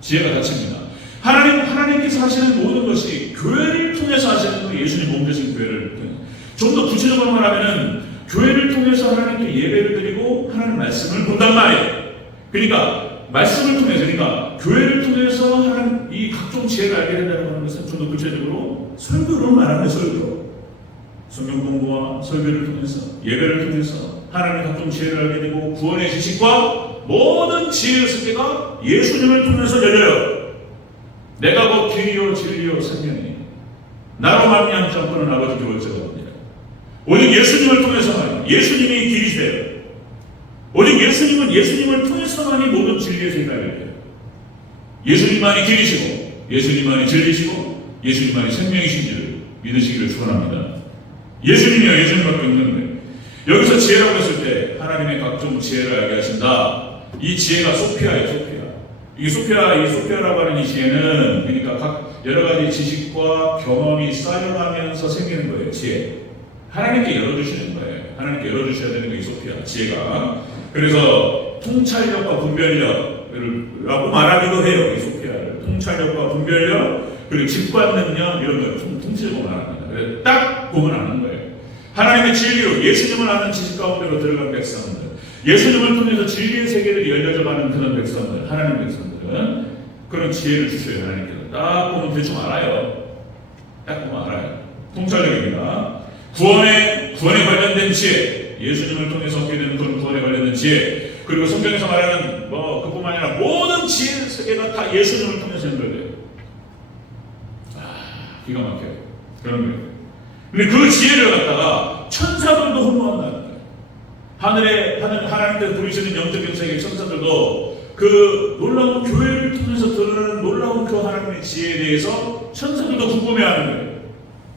지혜가 닫힙니다. 하나님께서 하시는 모든 것이 교회를 통해서 하시는 거예요. 예수님 몸 되신 교회를 통해서. 좀 더 구체적으로 말하면 교회를 통해서 하나님께 예배를 드리고 하나님 말씀을 본단 말이에요. 그러니까 말씀을 통해서, 그러니까 교회를 통해서 하는 이 각종 지혜를 알게 된다는 것은 좀 더 구체적으로 설교로 말하는 설교. 성경 공부와 설교를 통해서, 예배를 통해서 하나님의 각종 지혜를 알게 되고 구원의 지식과 모든 지혜의 세계가 예수님을 통해서 열려요. 내가 곧 길이요 진리요 생명이에요. 나로 말미암지 않고는 아버지께 올 자가 없느니라. 오직 예수님을 통해서만, 예수님이 길이세요. 오직 예수님을 통해서만이 모든 진리의 세계가 열려요. 예수님만이 길이시고 예수님만이 진리시고 예수님만이 생명이신 줄 믿으시기를 축원합니다. 예수님이요, 예수님밖에 없는 거예요. 여기서 지혜라고 했을 때 하나님의 각종 지혜를 알게 하신다. 이 지혜가 소피아예요, 소피아. 이 소피아라고 하는 이 지혜는, 그러니까 각 여러 가지 지식과 경험이 쌓여가면서 생기는 거예요, 지혜. 하나님께 열어주시는 거예요. 하나님께 열어주셔야 되는 게 이 소피아, 지혜가. 그래서 통찰력과 분별력이라고 말하기도 해요, 이 소피아를. 통찰력과 분별력, 그리고 직관 능력, 이런 걸 통째로 말합니다. 그래서 딱 보면 아는 거예요. 하나님의 진리로 예수님을 아는 지식 가운데로 들어간 백성들, 예수님을 통해서 진리의 세계들이 열려져 가는 그런 백성들, 하나님 백성들은 그런 지혜를 주셔요. 하나님께서 딱 보면 대충 알아요. 딱 보면 알아요. 통찰력입니다. 구원에 관련된 지혜, 예수님을 통해서 얻게 되는 그런 구원에 관련된 지혜, 그리고 성경에서 말하는 그뿐만 아니라 모든 지혜 세계가 다 예수님을 통해서 연결돼요. 기가 막혀요. 그런 거예요. 근데 그 지혜를 갖다가 천사들도 혼모한다는 거예요. 하나님께서 부르시는 영적인 세계 천사들도 그 놀라운 교회를 통해서 드러나는 놀라운 그 하나님의 지혜에 대해서 천사들도 궁금해하는 거예요.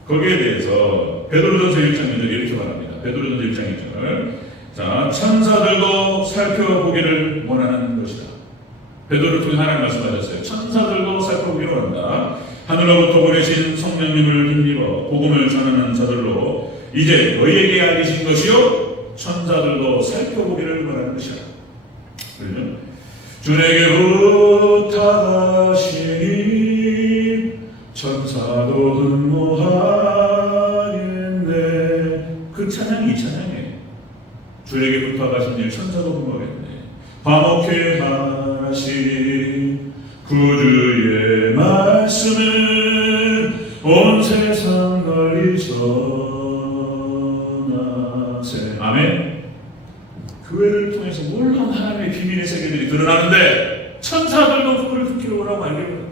거기에 대해서 베드로전서 1장을 이렇게 말합니다. 베드로전서 1장 1장을 자, 천사들도 살펴보기를 원하는 것이다. 베드로를 통해 하나님 말씀하셨어요. 천사들도 살펴보기를 원한다. 하늘로부터 보내신 성령님을 힘입어 복음을 전하는 자들로 이제 너희에게 알리신 것이요 천사들도 살펴보기를 원하는 것이라. 그렇죠? 주에게 부탁하시니 천사도 흠모하겠네. 그 찬양이 이 찬양이에요. 주에게 부탁하신 일 천사도 흠모하겠네. 화목해 하시 구주의 말씀을 온 세상 널리 전하세. 아멘. 교회를 통해서 놀라운 하나님의 비밀의 세계들이 드러나는데 천사들도 그거를 듣기를 원하고 알기를.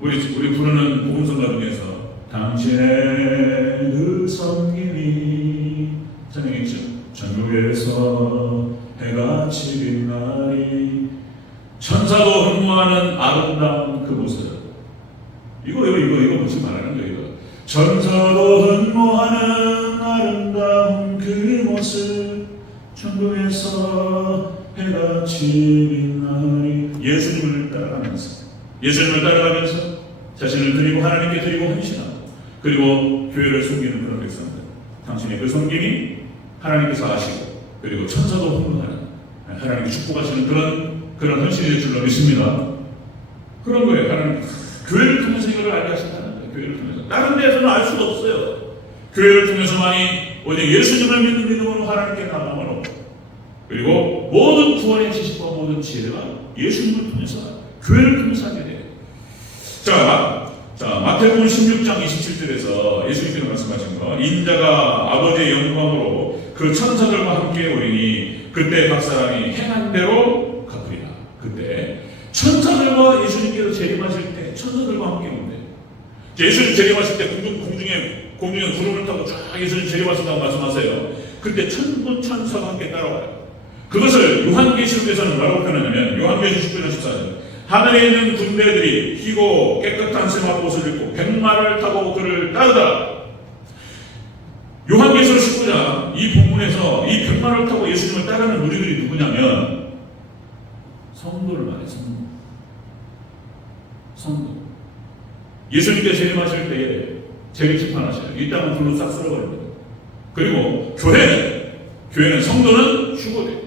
우리 부르는 복음성가 중에서 당신의 그 섬김이 찬양했죠. 전국에서 해가 지빛나리. 천사도 흠모하는 아름다운 그 모습. 이거 무슨 말하는 거예요, 이거. 천사도 흠모하는 아름다운 그 모습. 천국에서 해가 지빛나리. 예수님을 따라가면서 자신을 드리고 하나님께 드리고 헌신하고, 그리고 교회를 섬기는 그런 백성들. 당신의 그 섬김이 하나님께서 아시고, 그리고 천사도 흠모하는 하나님께 축복하시는 그런 헌신이 될 줄로 믿습니다. 그런 거예요. 하나님 교회를 통해서 이걸 알게 하신다는 거예요. 교회를 통해서. 다른 데서는 알 수가 없어요. 교회를 통해서만이 오직 예수님을 믿는 믿음으로 하나님께 나아가면 없고, 그리고 모든 구원의 지식과 모든 지혜가 예수님을 통해서, 교회를 통해서 하게 돼요. 자, 마태복음 16장 27절에서 예수님께서 말씀하신 거, 인자가 아버지의 영광으로 그 천사들과 함께 오리니 그때 각 사람이 행한 대로 갚으리라. 그때 천사들과 예수님께서 재림하실 때 천사들과 함께 온대. 예수님 재림하실 때 공중에 구름을 타고 쫙 예수님 재림하신다고 말씀하세요. 그때 천군 천사가 함께 따라와요. 그것을 요한계시록에서는 뭐라고 표현하냐면, 요한계시록 10장 14절, 하늘에 있는 군대들이 희고 깨끗한 세마포옷을 입고 백마를 타고 그를 따르더라. 요한계시록 19장 이 본문에서 이 백마를 타고 예수님을 따르는 우리들이 누구냐면 성도를 말해요. 성도. 예수님께 재림하실 때에 재림 심판하셔요. 이 땅은 불로 싹 쓸어버립니다. 그리고 교회는 성도는 휴거돼요.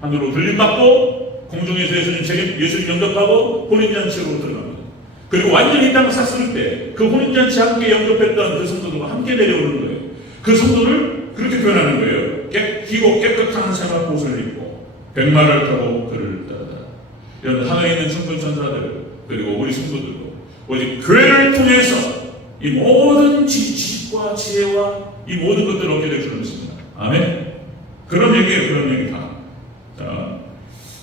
하늘로 들림받고 공중에서 예수님 영접하고 혼인잔치로 들어갑니다. 그리고 완전히 이 땅을 싹 쓸 때 그 혼인잔치 함께 영접했던 그 성도들과 함께 내려오는 거예요. 그 성도를 그렇게 표현하는 거예요. 희고 깨끗한 생활 옷을 입고 백마를 타고 그를 따르다. 이런 하늘에 있는 천군 천사들 그리고 우리 성도들도 오직 교회를 통해서 이 모든 지식과 지혜와 이 모든 것들을 얻게 될 줄 믿습니다. 아멘. 그런 얘기예요. 그런 얘기 다.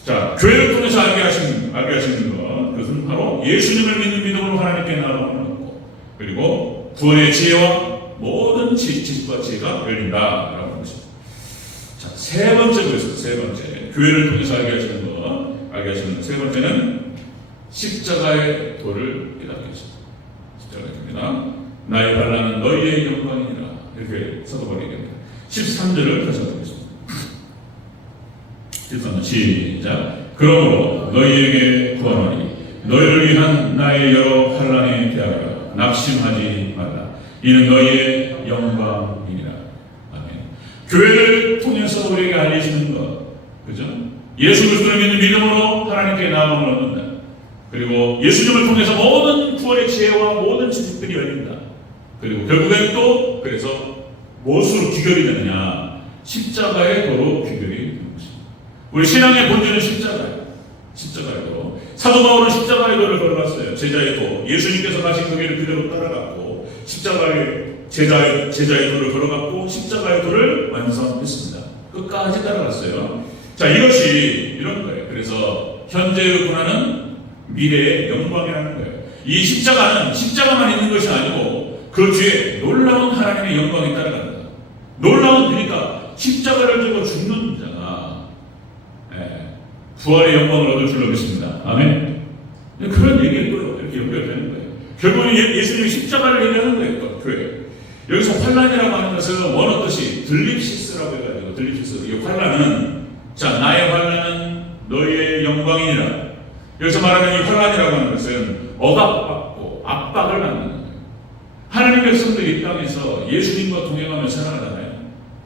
자, 교회를 통해서 알게 하시는 것, 그것은 바로 예수님을 믿는 믿음으로 하나님께 나아가는 것고, 그리고 구원의 지혜와 모든 지식과 지혜가 열린다라고 하는 것입니다. 자, 세 번째 보겠습니다. 세 번째, 교회를 통해서 알게 하시는 세 번째는 십자가의 도를 깨닫게 하십니다. 십자가의 도입니다. 나의 반란은 너희의 영광이니라. 이렇게 사도 바울이 얘기합니다. 13절을 다시 한번 보겠습니다. 13절 시작. 그러므로 너희에게 구하노니 너희를 위한 나의 여러 환난에 대하여 낙심하지 말라. 이는 너희의 영광이니라. 아멘. 교회를 통해서 우리에게 알려주는 것, 그죠? 예수 그리스도를 믿는 믿음으로 하나님께 나아감을 얻는다. 그리고 예수님을 통해서 모든 구원의 지혜와 모든 지식들이 열린다. 그리고 결국엔 또 그래서 무엇으로 귀결이 되느냐? 십자가의 도로 귀결이 되는 것입니다. 우리 신앙의 본질은 십자가예요. 십자가의 도. 사도 바울은 십자가의 도를 걸어갔어요. 제자의 도. 예수님께서 가신 그 길을 그대로 따라갔고 십자가의 제자의 도를 걸어갔고 십자가의 도를 완성했습니다. 끝까지 따라갔어요. 자, 이것이 이런 거예요. 그래서 현재의 고난은 미래의 영광이라는 거예요. 이 십자가만 있는 것이 아니고 그 뒤에 놀라운 하나님의 영광이 따라간다. 그러니까 십자가를 지고 죽는 자가 부활의 영광을 얻을 줄로 믿습니다. 아멘. 그런 얘기를 또 이렇게 연결되는 거예요. 결국은 예수님이 십자가를 얘기하는 거예요. 교회. 여기서 환난이라고 하는 것은 원어 뜻이 들립시스라고 해가지고 들립시스. 이 환난은 자, 나의 환난은 너희의 영광이니라. 여기서 말하는 이 환난이라고 하는 것은 억압받고 압박을 받는 거예요. 하나님 백성들이 이 땅에서 예수님과 동행하며 살아가잖아요.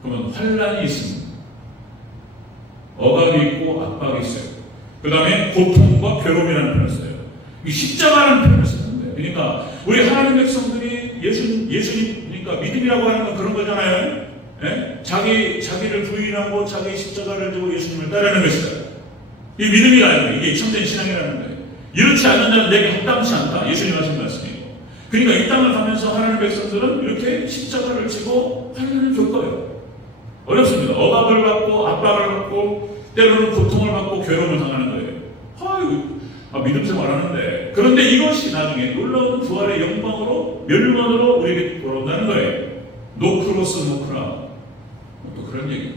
그러면 환난이 있습니다. 억압이 있고 압박이 있어요. 그 다음에 고통과 괴로움이라는 표현을 써요. 이 십자가라는 표현을 쓰는 거예요. 그러니까 우리 하나님 백성들이 예수님 그러니까 믿음이라고 하는 건 그런 거잖아요. 예? 자기를 부인하고 자기 십자가를 지고 예수님을 따르는 것이다. 이 믿음이라는 거예요. 이게 참된 신앙이라는 거예요. 이렇지 않는 자는 내게 합당치 않다. 예수님 하신 말씀이에요. 그러니까 이 땅을 가면서 하나님 백성들은 이렇게 십자가를 지고 환난을 겪어요. 어렵습니다. 억압을 받고 압박을 받고 때로는 고통을 받고 괴로움을 당하는 거예요. 믿음 생활하는데 그런데 이것이 나중에 놀라운 부활의 영광으로 멸망으로 우리에게 돌아온다는 거예요. 노크로스 노크라. 또 그런 얘기.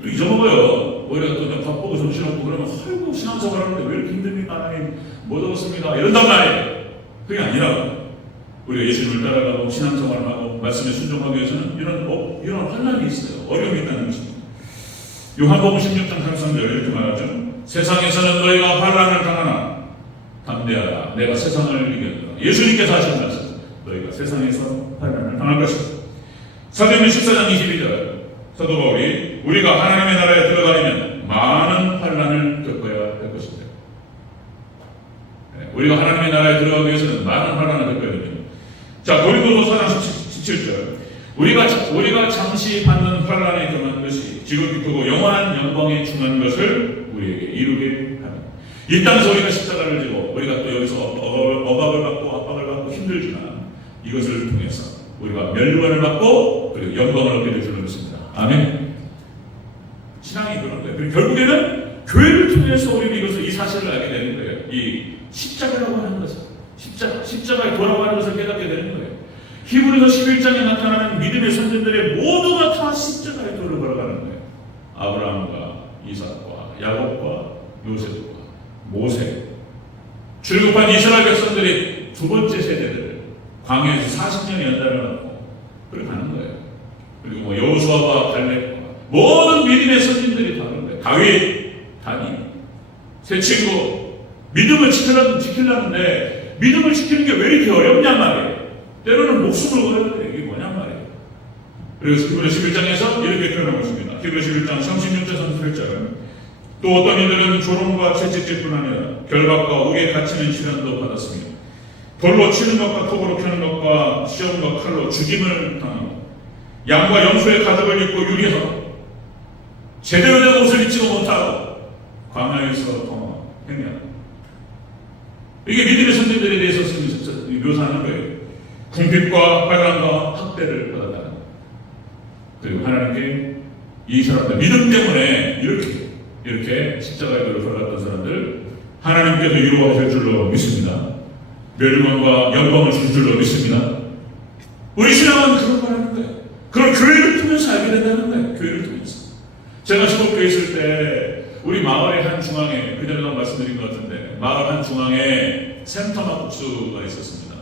또 잊어먹어요. 오히려 또 바쁘고 정신없고 그러면 아이고 신앙생활 하는데 왜 이렇게 힘듭니까? 하나님 못 얻었습니다. 이런단 말이에요. 그게 아니라 우리가 예수님을 따라가고 신앙생활을 하고 말씀에 순종하기 위해서는 이런 환난이 있어요. 어려움이 있다는 것입니다. 요한복음 16장 33절 이렇게 말하죠. 세상에서는 너희가 환난을 당하나 담대하라. 내가 세상을 이겼노라. 예수님께서 하신 말씀. 너희가 세상에서 환난을 당할 것이다. 사도행전 14장 22절 사도 바울이 우리가 하나님의 나라에 들어가려면 많은 환난을 겪어야 할 것입니다. 우리가 하나님의 나라에 들어가기 위해서는 많은 환난을 겪어야 됩니다. 자, 고린도서 4장 17절 우리가 잠시 받는 환난에 경한 것이 지극히 크고 영원한 영광에 중한 것을 우리에게 이루게 합니다. 이 땅에서 우리가 십자가를 지고 우리가 또 여기서 억압을 받고 압박을 받고 힘들지만 이것을 통해서 우리가 멸류관을 받고 그리고 영광을 얻게 될 줄로 믿습니다. 아멘. 신앙이 그런 거예요. 그리고 결국에는 교회를 통해서 우리는 이 사실을 알게 되는 거예요. 이 십자가라고 하는 것을 십자가에 돌아가는 것을 깨닫게 되는 거예요. 히브리서 11장에 나타나는 믿음의 선진들의 모두가 다 십자가의 도를 걸어가는 거예요. 아브라함과 이삭과 야곱과 요셉과 모세 출국한 이스라엘 백성들이 두 번째 세대들 광야에서 40년의 연단을 받고 그렇게 가는 거예요. 그리고 여호수아와 갈렙과 모든 믿음의 선진들이 다 그런 거예요. 다윗, 다니 세 친구 믿음을 지키려는데 믿음을 지키는 게 왜 이렇게 어렵냔 말이에요. 때로는 목숨을 걸어야 돼요. 이게 뭐냔 말이에요. 그래서 히브리서 11장에서 이렇게 표현하고 있습니다. 히브리서 11장 36절 38절 또 어떤 이들은 조롱과 채찍질뿐 아니라 결박과 옥에 갇히는 시련도 받았으며 돌로 치는 것과 톱으로 펴는 것과 시험과 칼로 죽임을 당하고 양과 염소의 가죽을 입고 유리하고 제대로 된 옷을 입지도 못하고 광야에서 행렬. 이게 믿음의 선생들에 대해서 묘사하는 거예요. 궁핍과 환난과 학대를 받았다는 거예요. 그리고 하나님께 이 사람들 믿음 때문에 이렇게 십자가의 도를 걸어갔던 사람들 하나님께서 위로하실 줄로 믿습니다. 멸망과 영광을 줄 줄로 믿습니다. 우리 신앙은 그런 걸 하는 거예요. 그런 교회를 통해서 알게 된다는 거예요. 교회를 통해서. 제가 시골교회 있을 때 우리 마을의 한 중앙에, 그전에도 말씀드린 것 같은데, 마을 한 중앙에 센터마 국수가 있었습니다.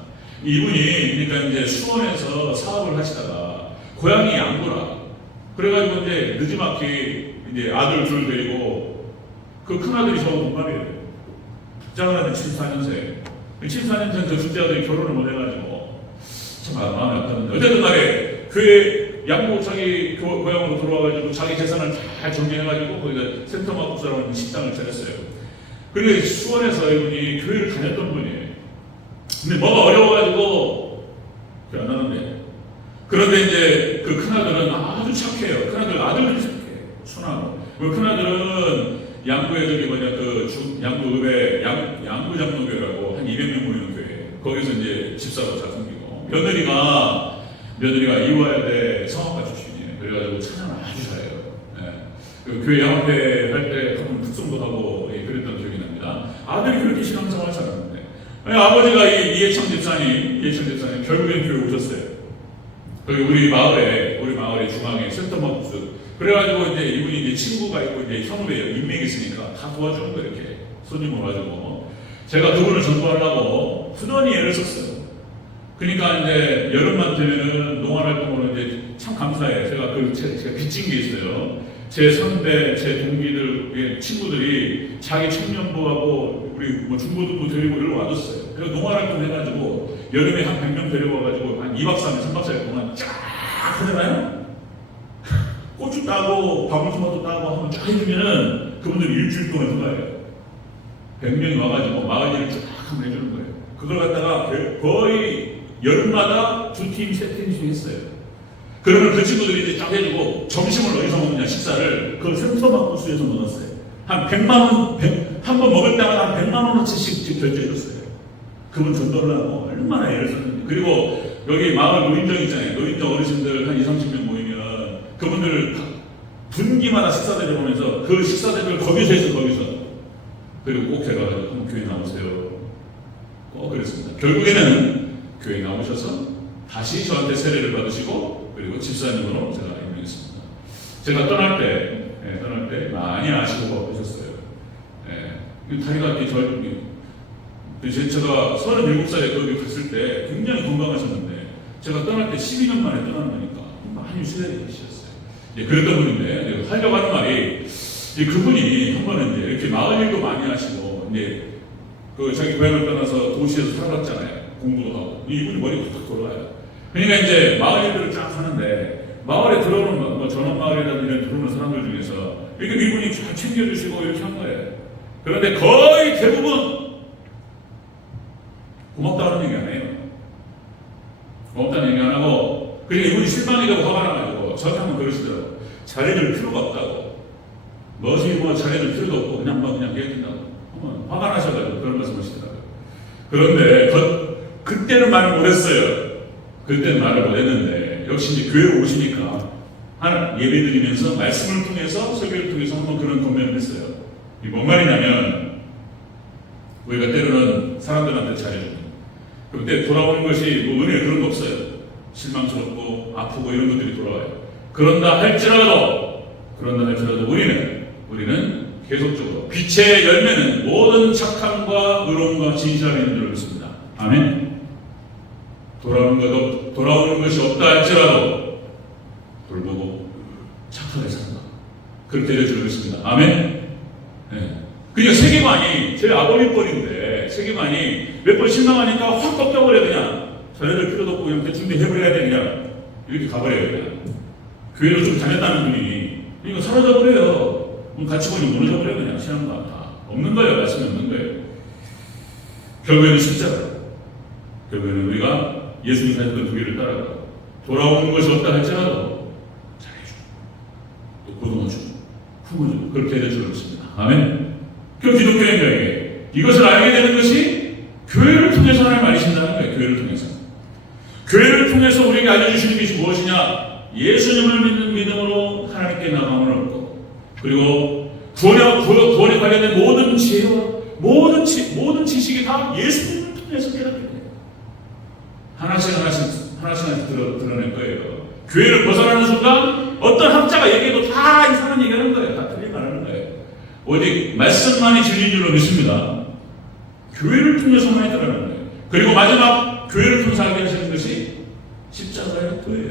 이분이 그러니까 이제 수원에서 사업을 하시다가 고향이 양구라. 그래가지고 이제 늦지막히 이제 아들 둘 데리고 그 큰아들이 저하고 동갑이에요. 작은아들 74년생. 74년생 그 둘째 아들이 결혼을 못 해가지고 참 마음이 아팠는데 어쨌든 간에 교회 양구 자기 고향으로 돌아와가지고 자기 재산을 잘 정리해가지고 거기다 센터마 국수라는 식당을 차렸어요. 그리고 수원에서 이분이 교회를 다녔던 분이에요. 근데 뭐가 어려워가지고 안 나는데. 그런데 이제 그 큰아들은 아주 착해요. 큰아들 아들들이 착해요. 순하고. 그 큰아들은 양구에 양구읍에 양구장로교라고 한 200명 모이는 교회. 거기서 이제 집사로 잘 섬기고. 며느리가 이화여대 성악가 출신이에요. 그래가지고 찬양을 아주 잘해요. 네. 그 교회 양합회 할 때 가끔 특송도 하고 그랬던 기억이 납니다. 아들이 그렇게 신앙생활을 잘하는데 아버지가 이해창 집사님 결국엔 교회 오셨어요. 거기 우리 마을에 중앙에 센터마 국수. 그래가지고 이제 이분이 이제 친구가 있고 이제 현업에 인맥이 있으니까 다 도와주는 거 이렇게 손님 와가지고 제가 그분을 전도하려고 후원히 애를 썼어요. 그러니까 이제 여름만 되면은 농활활동으로 이제 참 감사해요. 제가 빚진 게 있어요. 제 선배, 제 동기들, 친구들이 자기 청년부하고 우리 중고등부 데리고 이리로 와줬어요. 그래서 농활활동 해가지고 여름에 한 100명 데려와가지고 한 2박 3일, 3박 4일 동안 쫙 하잖아요. 고추 따고 방울토마토 따고 하면 쫙 해주면은 그분들이 일주일 동안 휴가예요. 100명이 와가지고 마을 일을 쫙 한번 해주는 거예요. 그걸 갖다가 거의 여름마다 2팀, 3팀씩 했어요. 그러면 그 친구들이 이제 쫙 해주고 점심을 어디서 먹느냐 식사를 그 센터마 국수에서 먹었어요. 한 100만원, 한 번 먹을 때마다 한 100만원어치씩 결제해줬어요. 그분 전도를 하고 얼마나 애를 썼는지. 그리고 여기 마을 노인정 있잖아요. 노인정 어르신들 한 20-30명 모이면 그분들 분기마다 식사 대접하면서 그 식사 대접을 거기서 해서 그리고 꼭 제가 한번 교회 나오세요. 꼭 그랬습니다. 결국에는 교회 나오셔서 다시 저한테 세례를 받으시고 그리고 집사님으로 제가 임명했습니다. 제가 떠날 때 많이 아시고 하셨어요. 다리가 제가 37살에 거기 갔을 때 굉장히 건강하셨는데 제가 떠날 때 12년 만에 떠나는 거니까 많이 수혜되셨어요. 그랬던 분인데 하려고 하는 말이 그분이 한 번은 이제 이렇게 마을 일도 많이 하시고 이제 그 자기 고향을 떠나서 도시에서 살아갔잖아요. 공부도 하고 이분이 머리가 탁 돌아가요. 그러니까 이제 마을 일들을 쫙 하는데 마을에 들어오는 전원마을이라든지 이런 들어오는 사람들 중에서 이렇게 이분이 잘 챙겨주시고 이렇게 한 거예요. 그런데 거의 대부분 고맙다는 얘기 안 해요. 고맙다는 얘기 안 하고 그러니까 이분이 실망이 되고 화가 나가지고 저한테 한번 그러시더라고요. 잘해줄 필요가 없다고. 멋이 잘해줄 필요도 없고 그냥 해준다고. 화가 나셔가지고 그런 말씀 하시더라고요. 그런데 그때는 말을 못했어요. 그때는 말을 못했는데 역시 이제 교회 오시니까 하나 예배 드리면서 말씀을 통해서 설교를 통해서 한번 그런 권면을 했어요. 이 뭔 말이냐면 우리가 때로는 사람들한테 잘해주는 그때 돌아오는 것이 은혜 그런 거 없어요. 실망스럽고 아프고 이런 것들이 돌아와요. 그런다 할지라도 우리는 계속적으로 빛의 열매는 모든 착함과 의로움과 진실함이 있는 줄 믿습니다. 아멘. 돌아오는 것이 없다 할지라도 돌보고 착하게 산다. 그렇게 되려 줄 믿습니다. 아멘. 그러니까 세계관이 제 아버님 뻘인데 세계관이 몇 번 실망하니까 확 꺾여버려 그냥 잘해줄 필요도 없고 그냥 대충 해버려야 돼 그냥 이렇게 가버려요 그냥. 교회를 좀 다녔다는 분이 이거 사라져버려요. 가치관이 무너져버려요 그냥 신앙과 다 없는 거예요. 말씀이 없는 거예요. 결국에는 십자가. 결국에는 우리가 예수님 가셨던 그 길을 따라가 돌아오는 것이 없다 할지라도 잘해주고 또 거둬주고 그 기독교인들에게 이것을 알게 되는 것이 교회를 통해서 하나님 알리신다는 거예요. 교회를 통해서. 교회를 통해서 우리에게 알려주시는 것이 무엇이냐? 예수님을 믿는 믿음으로 하나님께 나감을 얻고, 그리고 구원에 관련된 모든 지혜와 모든 지식이 다 예수님을 통해서 깨닫게 돼요. 하나씩 드러낼 거예요. 교회를 벗어나는 순간 어떤 학자가 얘기해도 다 이상한 얘기하는 거예요. 다 틀린 말 하는 거예요. 오직 말씀만이 진리인 줄로 믿습니다. 교회를 통해서 많이 드러나는 거예요. 그리고 마지막 교회를 통해서 하게 하시는 것이 십자가의 도예요.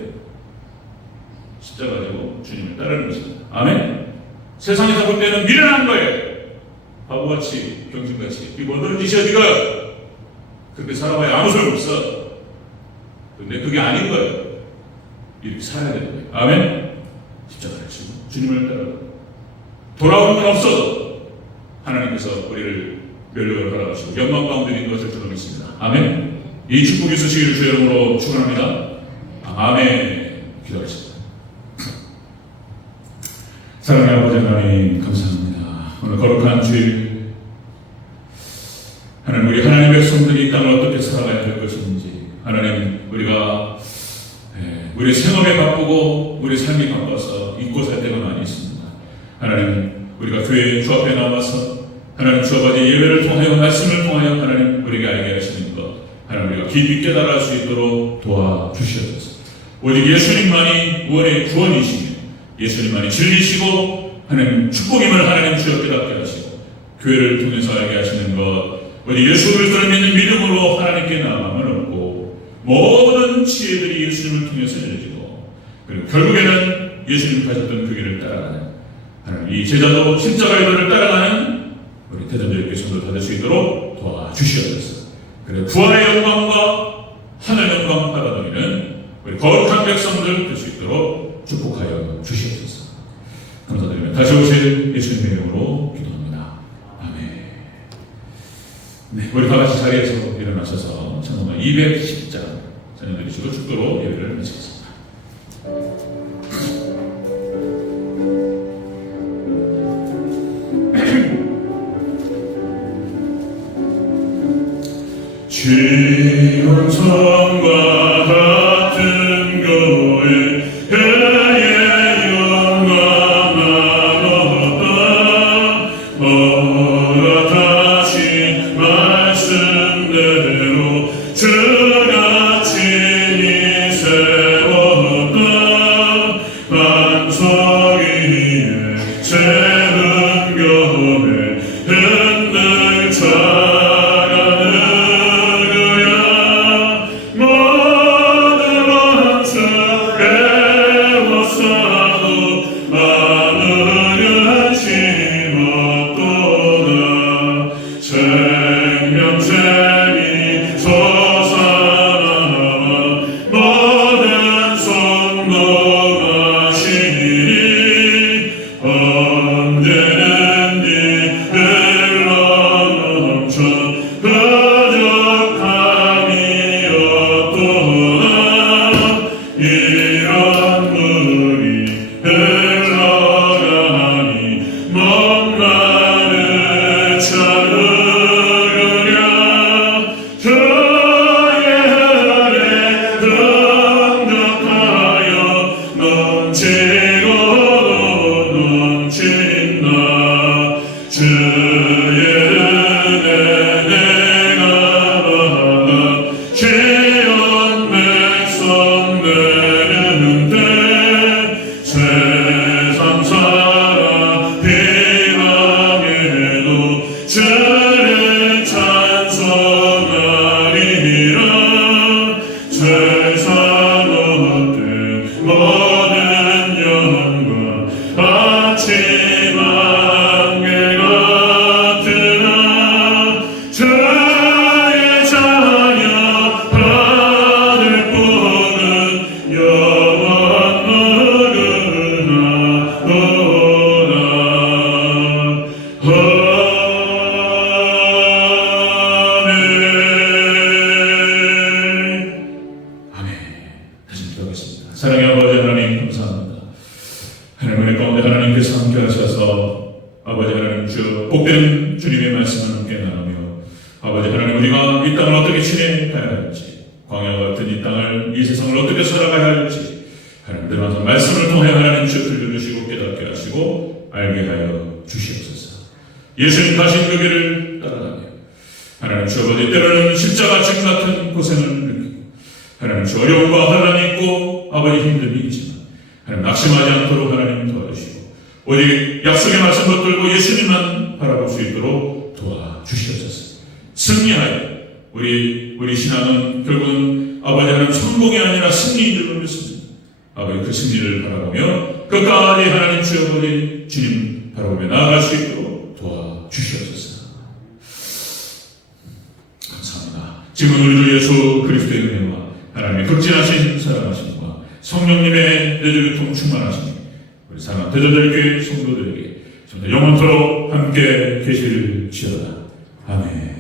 십자가 가지고 주님을 따르는 것입니다. 아멘. 세상에서 볼 때는 미련한 거예요. 바보같이, 병신같이. 이 뭐든 짓이 어디가 그렇게 살아봐야 아무 소용 없어. 근데 그게 아닌 거예요. 이렇게 살아야 되는 거예요. 아멘. 십자가를 지고 주님을 따르고 돌아오는 건 없어도 하나님께서 우리를 멸류관을 바라보시고 영광 가운데 인도하실 줄로 믿습니다. 아멘. 이 축복이 있으시기를 주 이름으로 축원합니다. 아멘. 기도하겠습니다. 사랑하는 아버지 하나님 감사합니다. 오늘 거룩한 주일 하나님, 우리 하나님의 백성들이 이 땅을 어떻게 살아가야 될 것인지, 하나님, 우리가 우리 생업에 바쁘고 우리 삶이 바빠서 잊고 살 때가 많이 있습니다. 하나님, 우리가 교회 주 앞에 나와서 하나님 주 아버지 예배를 통하여 말씀을 통하여 하나님 우리에게 알게 하시는 것, 하나님 우리가 깊이 깨달을 수 있도록 도와주시옵소서. 오직 예수님만이 우원의 구원이시며 예수님만이 진리시고 하나님 축복임을 하나님 주여 깨닫게 하시고, 교회를 통해서 알게 하시는 것, 오직 예수 그리스도를 믿는 믿음으로 하나님께 나감을 얻고 모든 지혜들이 예수님을 통해서 이루어지고, 그리고 결국에는 예수님 가셨던 그 길을 따라가는 하나님, 이 제자도 십자가의 도를 따라가는 우리 대전교회 성도 다 될 수 있도록 도와주시옵소서. 그리고 부활의 영광과 하늘 영광 받아들이는 우리 거룩한 백성들 될 수 있도록 축복하여 주시옵소서. 감사드리며 다시 오실 예수님의 이름으로 기도합니다. 아멘. 네, 우리 다 같이 자리에서 일어나셔서 찬송가 210장 찬양드리시고 축도로 예배를 마치겠습니다. 지온 성과 같은 교회 그의 영광만 얻었다. 허락하신 말씀대로 주가 친히 세웠다. 반석 위에 세운 교회 흔들 생명샘이 솟아 어떻게 지내가야 할지, 광야 같은 이 땅을, 이 세상을 어떻게 살아가야 할지 하나님들 항상 말씀을 통해 하나님 쭉 들려주시고 깨닫게 하시고 알게 하여 주시옵소서. 예수님 가신 그 길을 따라가며 하나님 주 아버지 때로는 십자가 진 같은 고생을 느끼고 하나님 주 어려움과 환난이 있고 아버지 힘듦이 있지만 하나님 낙심하지 않도록 하나님 도와주시고 오직 약속의 말씀 붙들고 예수님만 바라볼 수 있도록 도와주시옵소서. 승리하여 우리 신앙은 결국은 아버지 하나님 성공이 아니라 승리인 줄로 믿습니다. 아버지 그 승리를 바라보며 끝까지 하나님 주 아버지 주님 바라보며 나아갈 수 있도록 도와주시옵소서. 감사합니다. 지금 우리 주 예수 그리스도의 은혜와 하나님의 극진하신 사랑하심과 성령님의 내주교통 충만하심이 우리 사랑 대전절교회 성도들에게 영원토록 함께 계실지어다. 아멘.